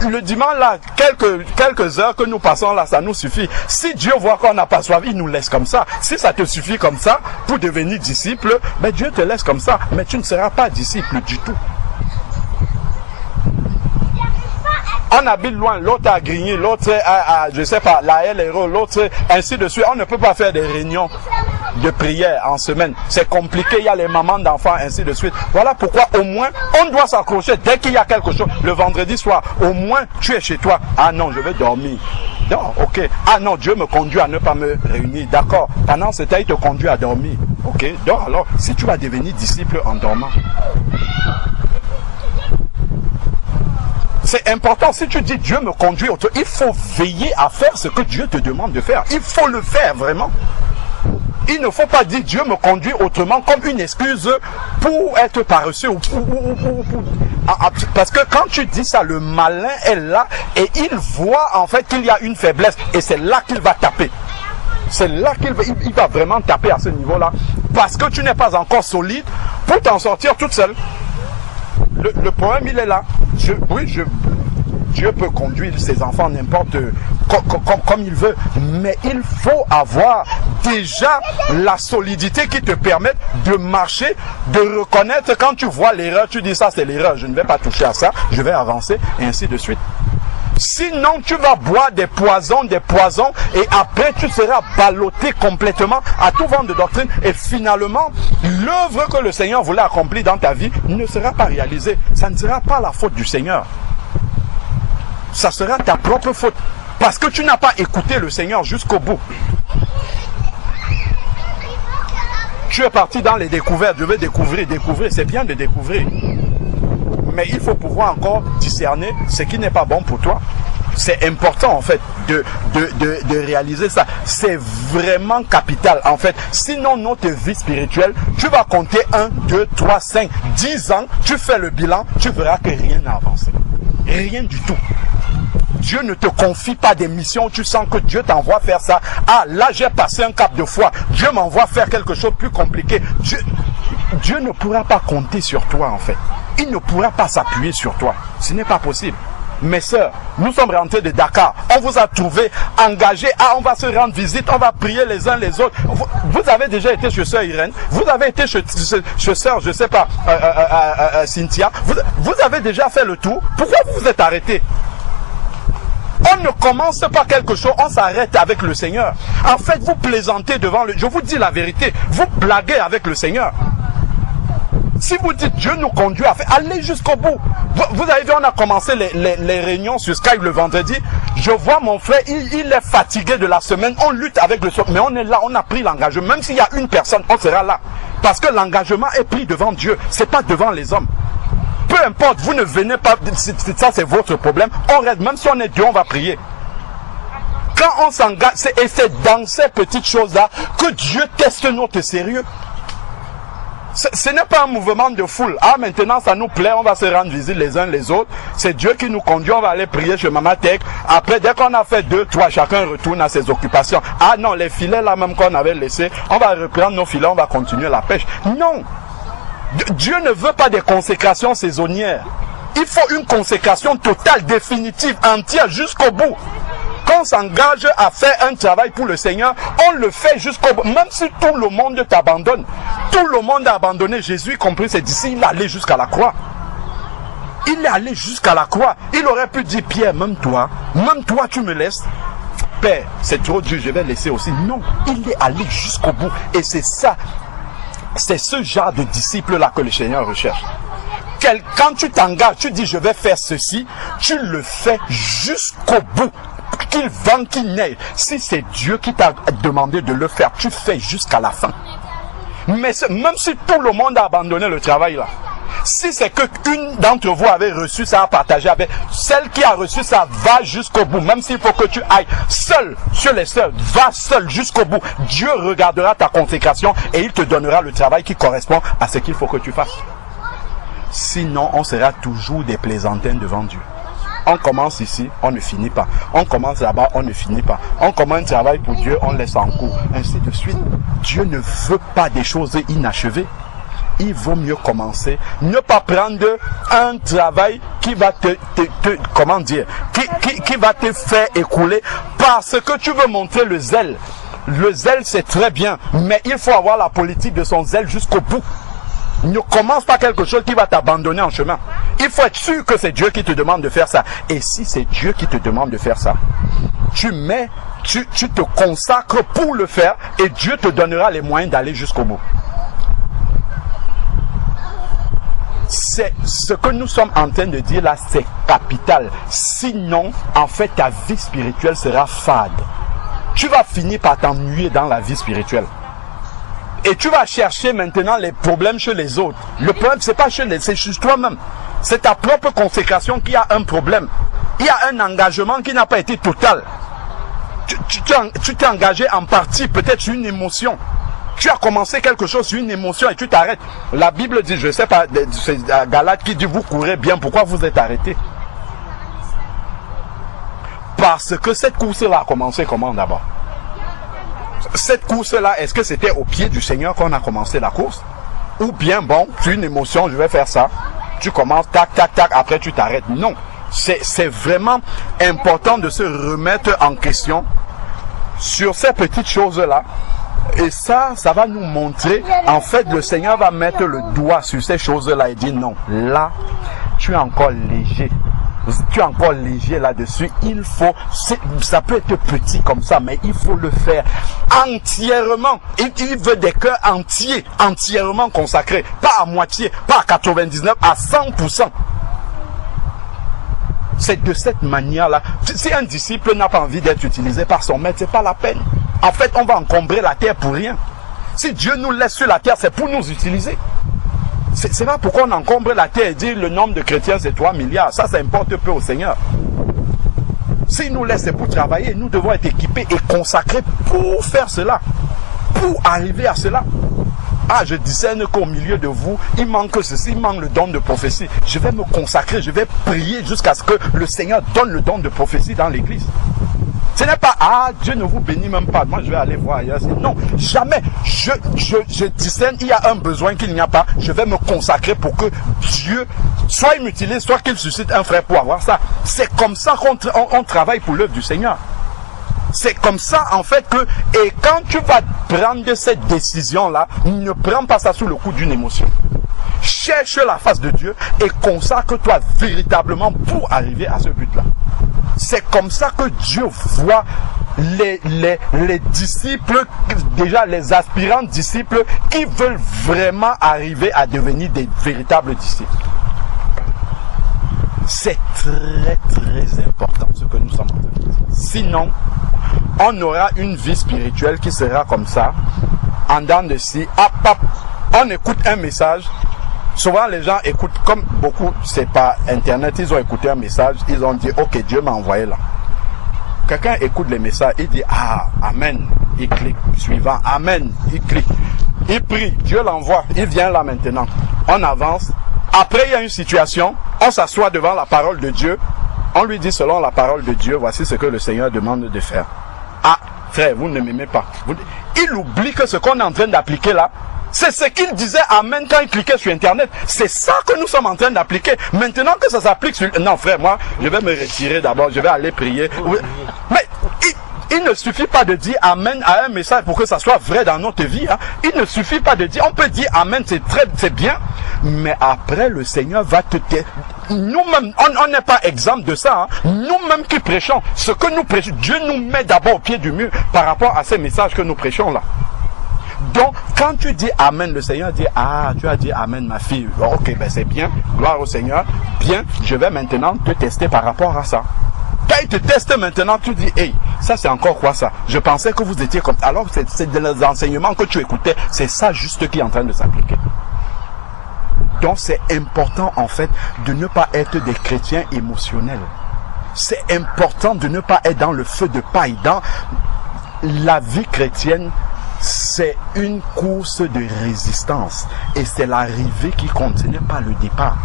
Le dimanche, là, quelques heures que nous passons là, ça nous suffit. Si Dieu voit qu'on n'a pas soif, il nous laisse comme ça. Si ça te suffit comme ça pour devenir disciple, ben Dieu te laisse comme ça. Mais tu ne seras pas disciple du tout. On habite loin, l'autre a Grigny, l'autre à je sais pas, la LRO, l'autre ainsi de suite. On ne peut pas faire des réunions de prière en semaine. C'est compliqué, il y a les mamans d'enfants, ainsi de suite. Voilà pourquoi au moins, on doit s'accrocher dès qu'il y a quelque chose. Le vendredi soir, au moins, tu es chez toi. Ah non, je vais dormir. Non, ok. Ah non, Dieu me conduit à ne pas me réunir. D'accord. Pendant ce temps, il te conduit à dormir. Ok. Donc alors, si tu vas devenir disciple en dormant, c'est important. Si tu dis Dieu me conduit, il faut veiller à faire ce que Dieu te demande de faire. Il faut le faire vraiment. Il ne faut pas dire Dieu me conduit autrement comme une excuse pour être paresseux. Parce que quand tu dis ça, le malin est là et il voit en fait qu'il y a une faiblesse et c'est là qu'il va taper. C'est là qu'il va vraiment taper à ce niveau-là. Parce que tu n'es pas encore solide pour t'en sortir toute seule. Le problème, il est là. Dieu peut conduire ses enfants n'importe comme il veut. Mais il faut avoir déjà la solidité qui te permette de marcher, de reconnaître quand tu vois l'erreur, tu dis ça c'est l'erreur, je ne vais pas toucher à ça, je vais avancer et ainsi de suite. Sinon, tu vas boire des poisons, et après tu seras ballotté complètement à tout vent de doctrine. Et finalement, l'œuvre que le Seigneur voulait accomplir dans ta vie ne sera pas réalisée. Ça ne sera pas la faute du Seigneur. Ça sera ta propre faute. Parce que tu n'as pas écouté le Seigneur jusqu'au bout. Tu es parti dans les découvertes. Je veux découvrir. C'est bien de découvrir. Mais il faut pouvoir encore discerner ce qui n'est pas bon pour toi. C'est important en fait de réaliser ça. C'est vraiment capital en fait. Sinon notre vie spirituelle, tu vas compter 1, 2, 3, 5, 10 ans, tu fais le bilan, tu verras que rien n'a avancé. Rien du tout. Dieu ne te confie pas des missions où tu sens que Dieu t'envoie faire ça. Ah là j'ai passé un cap de foi. Dieu m'envoie faire quelque chose de plus compliqué. Dieu ne pourra pas compter sur toi en fait. Il ne pourra pas s'appuyer sur toi. Ce n'est pas possible. Mes sœurs, nous sommes rentrés de Dakar. On vous a trouvé engagés. Ah, on va se rendre visite. On va prier les uns les autres. Vous avez déjà été chez sœur Irène. Vous avez été chez sœur, je sais pas, Cynthia. Vous avez déjà fait le tour. Pourquoi vous vous êtes arrêtés? On ne commence pas quelque chose, on s'arrête avec le Seigneur. En fait, vous plaisantez devant le... Je vous dis la vérité, vous blaguez avec le Seigneur. Si vous dites Dieu nous conduit à faire, allez jusqu'au bout. Vous avez vu, on a commencé les réunions sur Skype le vendredi. Je vois mon frère, il est fatigué de la semaine. On lutte avec le soir, mais on est là, on a pris l'engagement. Même s'il y a une personne, on sera là. Parce que l'engagement est pris devant Dieu, c'est pas devant les hommes. Peu importe, vous ne venez pas, ça c'est votre problème. On reste, même si on est Dieu, on va prier. Quand on s'engage, et c'est dans ces petites choses-là que Dieu teste notre sérieux. Ce n'est pas un mouvement de foule. Ah, maintenant ça nous plaît, on va se rendre visite les uns les autres. C'est Dieu qui nous conduit, on va aller prier chez Mama Tech. Après, dès qu'on a fait 2, 3, chacun retourne à ses occupations. Ah non, les filets là même qu'on avait laissés, on va reprendre nos filets, on va continuer la pêche. Non! Dieu ne veut pas des consécrations saisonnières. Il faut une consécration totale, définitive, entière, jusqu'au bout. Quand on s'engage à faire un travail pour le Seigneur, on le fait jusqu'au bout. Même si tout le monde t'abandonne. Tout le monde a abandonné Jésus, y compris ses disciples. Il est allé jusqu'à la croix. Il est allé jusqu'à la croix. Il aurait pu dire, Pierre, même toi tu me laisses. Père, c'est trop dur, je vais laisser aussi. Non, il est allé jusqu'au bout. Et c'est ça, c'est ce genre de disciple-là que le Seigneur recherche. Quand tu t'engages, tu dis, je vais faire ceci, tu le fais jusqu'au bout. Qu'il vente, qu'il neige. Si c'est Dieu qui t'a demandé de le faire, tu fais jusqu'à la fin. Mais même si tout le monde a abandonné le travail là, si c'est que une d'entre vous avait reçu ça à partager avec celle qui a reçu ça, va jusqu'au bout. Même s'il faut que tu ailles seul sur les seuls, va seul jusqu'au bout. Dieu regardera ta consécration et il te donnera le travail qui correspond à ce qu'il faut que tu fasses. Sinon, on sera toujours des plaisantins devant Dieu. On commence ici, on ne finit pas. On commence là-bas, on ne finit pas. On commence un travail pour Dieu, on laisse en cours. Ainsi de suite. Dieu ne veut pas des choses inachevées. Il vaut mieux commencer. Ne pas prendre un travail qui va comment dire, qui va te faire écouler parce que tu veux montrer le zèle. Le zèle, c'est très bien, mais il faut avoir la politique de son zèle jusqu'au bout. Ne commence pas quelque chose qui va t'abandonner en chemin. Il faut être sûr que c'est Dieu qui te demande de faire ça. Et si c'est Dieu qui te demande de faire ça, tu te consacres pour le faire et Dieu te donnera les moyens d'aller jusqu'au bout. C'est ce que nous sommes en train de dire là, c'est capital. Sinon, en fait, ta vie spirituelle sera fade. Tu vas finir par t'ennuyer dans la vie spirituelle. Et tu vas chercher maintenant les problèmes chez les autres. Le problème, c'est pas c'est chez toi-même. C'est ta propre consécration qui a un problème. Il y a un engagement qui n'a pas été total. Tu t'es engagé en partie, peut-être sur une émotion. Tu as commencé quelque chose sur une émotion et tu t'arrêtes. La Bible dit, je ne sais pas, c'est Galate qui dit, vous courez bien, pourquoi vous êtes arrêté? Parce que cette course-là a commencé comment d'abord? Cette course-là, est-ce que c'était au pied du Seigneur qu'on a commencé la course? Ou bien, bon, tu as une émotion, je vais faire ça. Tu commences, tac, tac, tac, après tu t'arrêtes. Non, c'est vraiment important de se remettre en question sur ces petites choses-là. Et ça va nous montrer, en fait, le Seigneur va mettre le doigt sur ces choses-là et dire non, là, tu es encore léger. Tu es encore léger là-dessus, il faut, ça peut être petit comme ça, mais il faut le faire entièrement. Il veut des cœurs entiers, entièrement consacrés, pas à moitié, pas à 99, à 100%. C'est de cette manière-là. Si un disciple n'a pas envie d'être utilisé par son maître, c'est pas la peine. En fait, on va encombrer la terre pour rien. Si Dieu nous laisse sur la terre, c'est pour nous utiliser. C'est pas pourquoi on encombre la terre et dit le nombre de chrétiens c'est 3 milliards. Ça importe peu au Seigneur. S'il nous laisse, c'est pour travailler. Nous devons être équipés et consacrés pour faire cela. Pour arriver à cela. Ah, je discerne qu'au milieu de vous, il manque ceci, il manque le don de prophétie. Je vais me consacrer, je vais prier jusqu'à ce que le Seigneur donne le don de prophétie dans l'église. Ce n'est pas, ah, Dieu ne vous bénit même pas, moi je vais aller voir ailleurs. Non, jamais. Je discerne, il y a un besoin qu'il n'y a pas, je vais me consacrer pour que Dieu, soit il m'utilise, soit qu'il suscite un frère pour avoir ça. C'est comme ça qu'on travaille pour l'œuvre du Seigneur. C'est comme ça en fait que, et quand tu vas prendre cette décision-là, ne prends pas ça sous le coup d'une émotion. Cherche la face de Dieu et consacre-toi véritablement pour arriver à ce but-là. C'est comme ça que Dieu voit les disciples, déjà les aspirants disciples qui veulent vraiment arriver à devenir des véritables disciples. C'est très très important ce que nous sommes en train de dire. Sinon, on aura une vie spirituelle qui sera comme ça, en dents de scie. On écoute un message. Souvent les gens écoutent, comme beaucoup, c'est pas internet, ils ont écouté un message, ils ont dit ok, Dieu m'a envoyé là. Quelqu'un écoute les messages, il dit ah, amen, il clique, suivant, amen, il clique, il prie, Dieu l'envoie, il vient là maintenant. On avance. Après il y a une situation, on s'assoit devant la parole de Dieu, on lui dit selon la parole de Dieu, voici ce que le Seigneur demande de faire. Ah, frère, vous ne m'aimez pas. Il oublie que ce qu'on est en train d'appliquer là, c'est ce qu'il disait amen quand il cliquait sur internet. C'est ça que nous sommes en train d'appliquer. Maintenant que ça s'applique sur... Non frère, moi, je vais me retirer d'abord, je vais aller prier. Mais il ne suffit pas de dire amen à un message pour que ça soit vrai dans notre vie. Hein. Il ne suffit pas de dire, on peut dire amen, c'est bien. Mais après, le Seigneur va te... Nous-mêmes, on n'est pas exempt de ça. Hein. Nous-mêmes qui prêchons, ce que nous prêchons, Dieu nous met d'abord au pied du mur par rapport à ces messages que nous prêchons là. Donc, quand tu dis amen, le Seigneur dit, ah, tu as dit amen ma fille. Ok, ben c'est bien, gloire au Seigneur. Bien, je vais maintenant te tester par rapport à ça. Quand il te teste maintenant, tu dis, hey, ça c'est encore quoi ça? Je pensais que vous étiez comme... Alors, c'est des enseignements que tu écoutais, c'est ça juste qui est en train de s'appliquer. Donc, c'est important en fait de ne pas être des chrétiens émotionnels. C'est important de ne pas être dans le feu de paille. Dans la vie chrétienne, c'est une course de résistance et c'est l'arrivée qui compte, ce n'est pas le départ.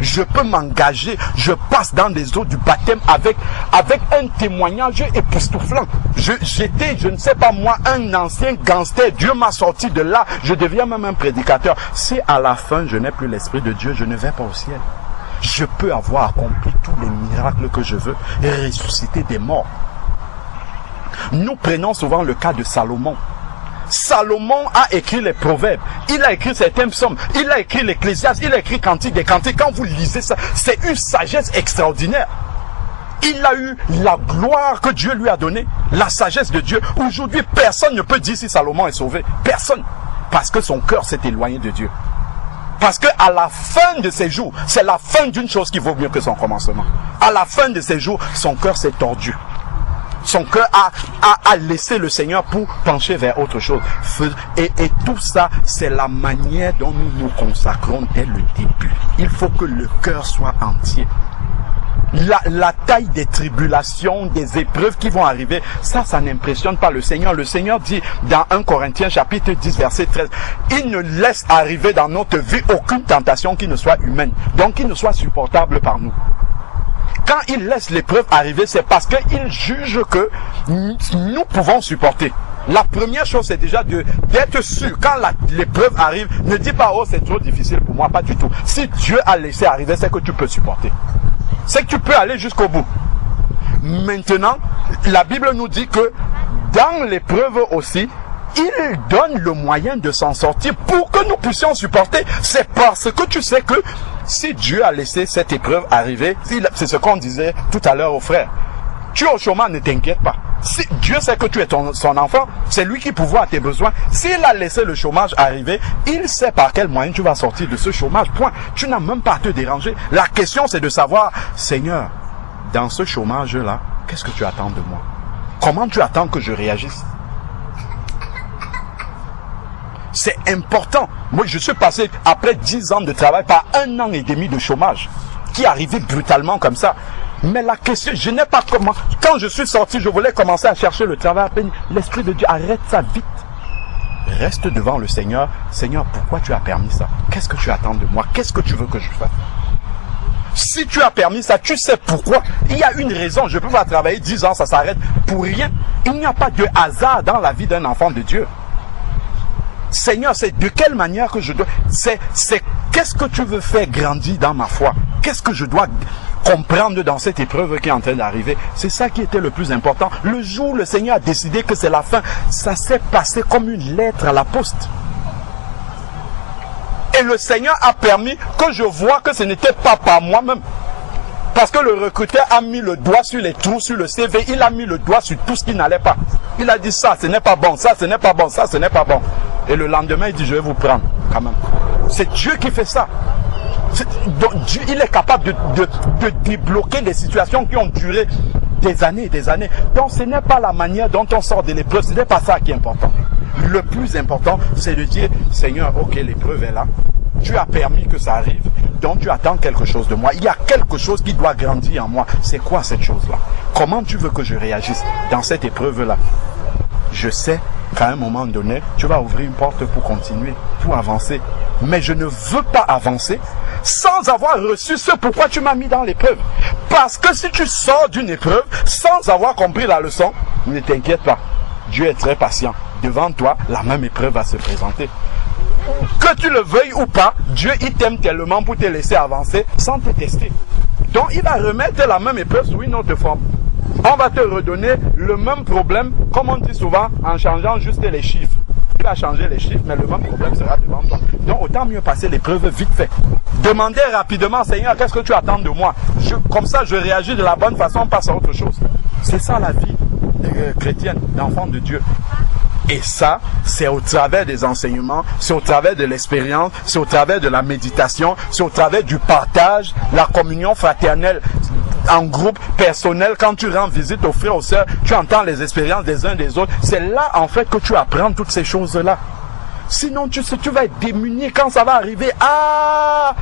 Je peux m'engager, je passe dans les eaux du baptême avec un témoignage époustouflant. J'étais, je ne sais pas moi, un ancien gangster, Dieu m'a sorti de là, je deviens même un prédicateur. Si à la fin je n'ai plus l'Esprit de Dieu, je ne vais pas au ciel. Je peux avoir accompli tous les miracles que je veux et ressusciter des morts. Nous prenons souvent le cas de Salomon. Salomon a écrit les proverbes, il a écrit certains psaumes, il a écrit l'Ecclésiaste, il a écrit Cantique des Cantiques. Quand vous lisez ça, c'est une sagesse extraordinaire. Il a eu la gloire que Dieu lui a donnée, la sagesse de Dieu. Aujourd'hui, personne ne peut dire si Salomon est sauvé. Personne. Parce que son cœur s'est éloigné de Dieu. Parce que à la fin de ses jours, c'est la fin d'une chose qui vaut mieux que son commencement. À la fin de ses jours, son cœur s'est tordu. Son cœur a laissé le Seigneur pour pencher vers autre chose. Et tout ça, c'est la manière dont nous nous consacrons dès le début. Il faut que le cœur soit entier. La taille des tribulations, des épreuves qui vont arriver, ça n'impressionne pas le Seigneur. Le Seigneur dit dans 1 Corinthiens chapitre 10 verset 13, il ne laisse arriver dans notre vie aucune tentation qui ne soit humaine, donc qui ne soit supportable par nous. Quand il laisse l'épreuve arriver, c'est parce qu'il juge que nous pouvons supporter. La première chose, c'est déjà d'être sûr. Quand l'épreuve arrive, ne dis pas, oh, c'est trop difficile pour moi, pas du tout. Si Dieu a laissé arriver, c'est que tu peux supporter. C'est que tu peux aller jusqu'au bout. Maintenant, la Bible nous dit que dans l'épreuve aussi, il donne le moyen de s'en sortir pour que nous puissions supporter. C'est parce que tu sais que si Dieu a laissé cette épreuve arriver, c'est ce qu'on disait tout à l'heure aux frères. Tu es au chômage, ne t'inquiète pas. Si Dieu sait que tu es son enfant, c'est lui qui pourvoit à tes besoins. S'il a laissé le chômage arriver, il sait par quel moyen tu vas sortir de ce chômage. Point. Tu n'as même pas à te déranger. La question, c'est de savoir, Seigneur, dans ce chômage-là, qu'est-ce que tu attends de moi? Comment tu attends que je réagisse? C'est important. Moi, je suis passé, après 10 ans de travail, par 1 an et demi de chômage, qui arrivait brutalement comme ça. Mais la question, je n'ai pas comment. Quand je suis sorti, je voulais commencer à chercher le travail à peine. L'Esprit de Dieu, arrête ça vite. Reste devant le Seigneur. Seigneur, pourquoi tu as permis ça? Qu'est-ce que tu attends de moi? Qu'est-ce que tu veux que je fasse? Si tu as permis ça, tu sais pourquoi. Il y a une raison. Je peux pas travailler 10 ans, ça s'arrête pour rien. Il n'y a pas de hasard dans la vie d'un enfant de Dieu. Seigneur, c'est de quelle manière que je dois... C'est qu'est-ce que tu veux faire grandir dans ma foi? Qu'est-ce que je dois comprendre dans cette épreuve qui est en train d'arriver? C'est ça qui était le plus important. Le jour où le Seigneur a décidé que c'est la fin, ça s'est passé comme une lettre à la poste. Et le Seigneur a permis que je vois que ce n'était pas par moi-même. Parce que le recruteur a mis le doigt sur les trous, sur le CV, il a mis le doigt sur tout ce qui n'allait pas. Il a dit ça, ce n'est pas bon, ça, ce n'est pas bon, ça, ce n'est pas bon. Et le lendemain, il dit, je vais vous prendre, quand même. C'est Dieu qui fait ça. Donc, Dieu, il est capable de débloquer des situations qui ont duré des années et des années. Donc, ce n'est pas la manière dont on sort de l'épreuve, ce n'est pas ça qui est important. Le plus important, c'est de dire, Seigneur, ok, l'épreuve est là. Tu as permis que ça arrive, donc tu attends quelque chose de moi. Il y a quelque chose qui doit grandir en moi. C'est quoi cette chose-là? Comment tu veux que je réagisse dans cette épreuve-là? Je sais qu'à un moment donné, tu vas ouvrir une porte pour continuer, pour avancer. Mais je ne veux pas avancer sans avoir reçu ce pourquoi tu m'as mis dans l'épreuve. Parce que si tu sors d'une épreuve sans avoir compris la leçon, ne t'inquiète pas. Dieu est très patient. Devant toi, la même épreuve va se présenter. Que tu le veuilles ou pas, Dieu il t'aime tellement pour te laisser avancer sans te tester. Donc il va remettre la même épreuve sous une autre forme. On va te redonner le même problème, comme on dit souvent, en changeant juste les chiffres. Tu vas changer les chiffres, mais le même problème sera devant toi. Donc autant mieux passer l'épreuve vite fait. Demandez rapidement, Seigneur, qu'est-ce que tu attends de moi? Comme ça, je réagis de la bonne façon, on passe à autre chose. C'est ça la vie chrétienne, d'enfant de Dieu. Et ça, c'est au travers des enseignements, c'est au travers de l'expérience, c'est au travers de la méditation, c'est au travers du partage, la communion fraternelle en groupe, personnel. Quand tu rends visite aux frères, aux sœurs, tu entends les expériences des uns des autres. C'est là, en fait, que tu apprends toutes ces choses-là. Sinon, tu vas être démuni quand ça va arriver. Ah,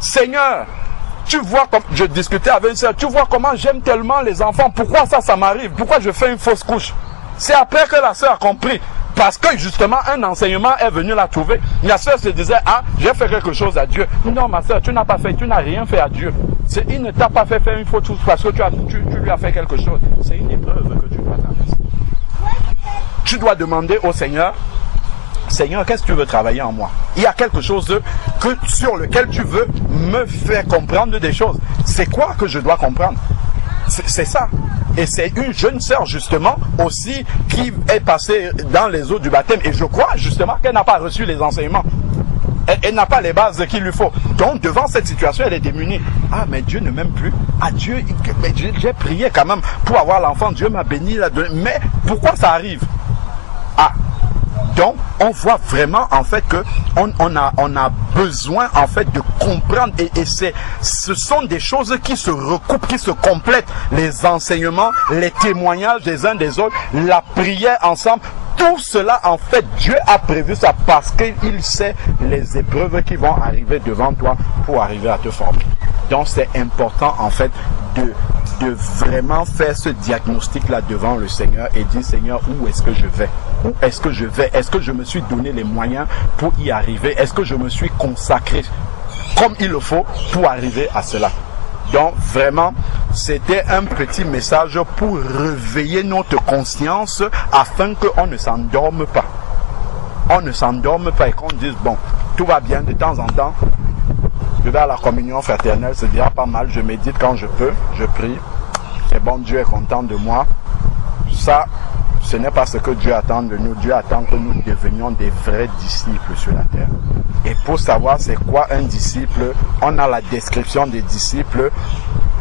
Seigneur, tu vois, comme je discutais avec une sœur, tu vois comment j'aime tellement les enfants. Pourquoi ça m'arrive? Pourquoi je fais une fausse couche? C'est après que la sœur a compris. Parce que justement, un enseignement est venu la trouver. La sœur se disait, ah, j'ai fait quelque chose à Dieu. Non, ma sœur, tu n'as pas fait, tu n'as rien fait à Dio. Il ne t'a pas fait faire une faute parce que tu lui as fait quelque chose. C'est une épreuve que tu dois traverser. Tu dois demander au Seigneur, Seigneur, qu'est-ce que tu veux travailler en moi? Il y a quelque chose sur lequel tu veux me faire comprendre des choses. C'est quoi que je dois comprendre? C'est ça. Et c'est une jeune sœur justement aussi qui est passée dans les eaux du baptême. Et je crois justement qu'elle n'a pas reçu les enseignements. Elle n'a pas les bases qu'il lui faut. Donc devant cette situation, elle est démunie. Ah, mais Dieu ne m'aime plus. Ah, Dieu, j'ai prié quand même pour avoir l'enfant. Dieu m'a béni. Mais pourquoi ça arrive? Ah, donc on voit vraiment en fait que on a besoin en fait de comprendre et ce sont des choses qui se recoupent, qui se complètent. Les enseignements, les témoignages des uns des autres, la prière ensemble. Tout cela, en fait, Dieu a prévu ça parce qu'il sait les épreuves qui vont arriver devant toi pour arriver à te former. Donc, c'est important, en fait, de vraiment faire ce diagnostic-là devant le Seigneur et dire, Seigneur, où est-ce que je vais? Où est-ce que je vais? Est-ce que je me suis donné les moyens pour y arriver? Est-ce que je me suis consacré comme il le faut pour arriver à cela? Donc, vraiment, c'était un petit message pour réveiller notre conscience afin qu'on ne s'endorme pas. On ne s'endorme pas et qu'on dise, bon, tout va bien de temps en temps. Je vais à la communion fraternelle, c'est déjà pas mal. Je médite quand je peux, je prie. C'est bon, Dieu est content de moi. Ça, ce n'est pas ce que Dieu attend de nous. Dieu attend que nous devenions des vrais disciples sur la terre. Et pour savoir c'est quoi un disciple, on a la description des disciples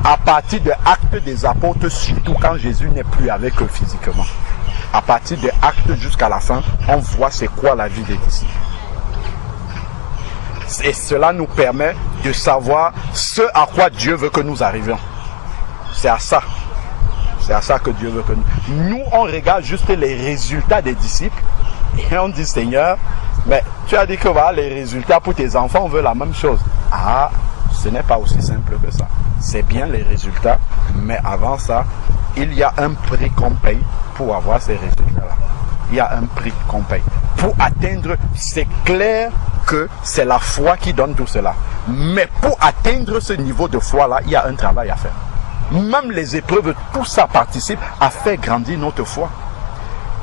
à partir de Actes des Apôtres, surtout quand Jésus n'est plus avec eux physiquement. À partir de Actes jusqu'à la fin, on voit c'est quoi la vie des disciples. Et cela nous permet de savoir ce à quoi Dieu veut que nous arrivions. C'est à ça. C'est à ça que Dieu veut que nous on regarde juste les résultats des disciples et on dit, Seigneur, mais tu as dit que voilà, les résultats pour tes enfants, on veut la même chose. Ah, ce n'est pas aussi simple que ça. C'est bien les résultats, mais avant ça, il y a un prix qu'on paye pour avoir ces résultats-là. Il y a un prix qu'on paye. Pour atteindre, c'est clair que c'est la foi qui donne tout cela. Mais pour atteindre ce niveau de foi-là, il y a un travail à faire. Même les épreuves, tout ça participe à faire grandir notre foi.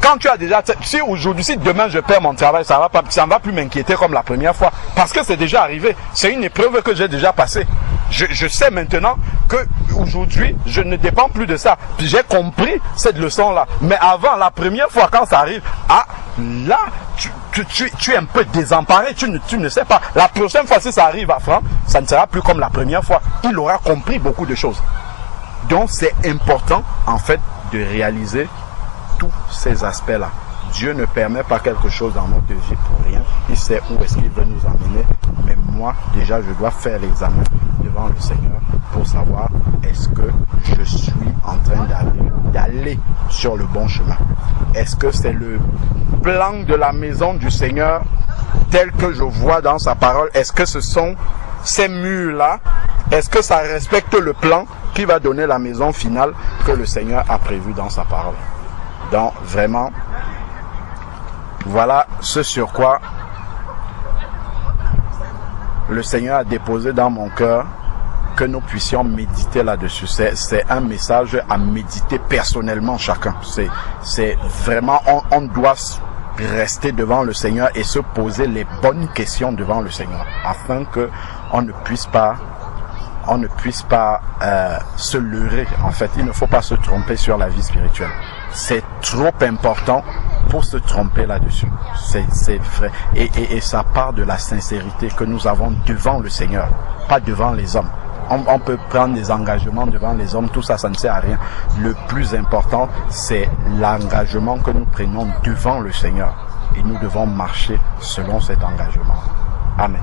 Quand tu as déjà, si aujourd'hui, si demain je perds mon travail, ça ne va plus m'inquiéter comme la première fois. Parce que c'est déjà arrivé. C'est une épreuve que j'ai déjà passée. Je sais maintenant que aujourd'hui, je ne dépends plus de ça. Puis j'ai compris cette leçon-là. Mais avant, la première fois quand ça arrive, là, tu es un peu désemparé, tu ne sais pas. La prochaine fois, si ça arrive à Franck, ça ne sera plus comme la première fois. Il aura compris beaucoup de choses. Donc, c'est important, en fait, de réaliser tous ces aspects-là. Dieu ne permet pas quelque chose dans notre vie pour rien. Il sait où est-ce qu'il veut nous emmener. Mais moi, déjà, je dois faire l'examen devant le Seigneur pour savoir est-ce que je suis en train d'aller sur le bon chemin. Est-ce que c'est le plan de la maison du Seigneur tel que je vois dans sa parole? Est-ce que ce sont ces murs-là? Est-ce que ça respecte le plan qui va donner la maison finale que le Seigneur a prévu dans sa parole? Donc, vraiment, voilà ce sur quoi le Seigneur a déposé dans mon cœur que nous puissions méditer là-dessus. C'est un message à méditer personnellement chacun. C'est vraiment, on doit rester devant le Seigneur et se poser les bonnes questions devant le Seigneur afin que on ne puisse pas se leurrer. En fait, il ne faut pas se tromper sur la vie spirituelle. C'est trop important pour se tromper là-dessus. C'est vrai. Et ça part de la sincérité que nous avons devant le Seigneur, pas devant les hommes. On peut prendre des engagements devant les hommes, tout ça, ça ne sert à rien. Le plus important, c'est l'engagement que nous prenons devant le Seigneur. Et nous devons marcher selon cet engagement. Amen.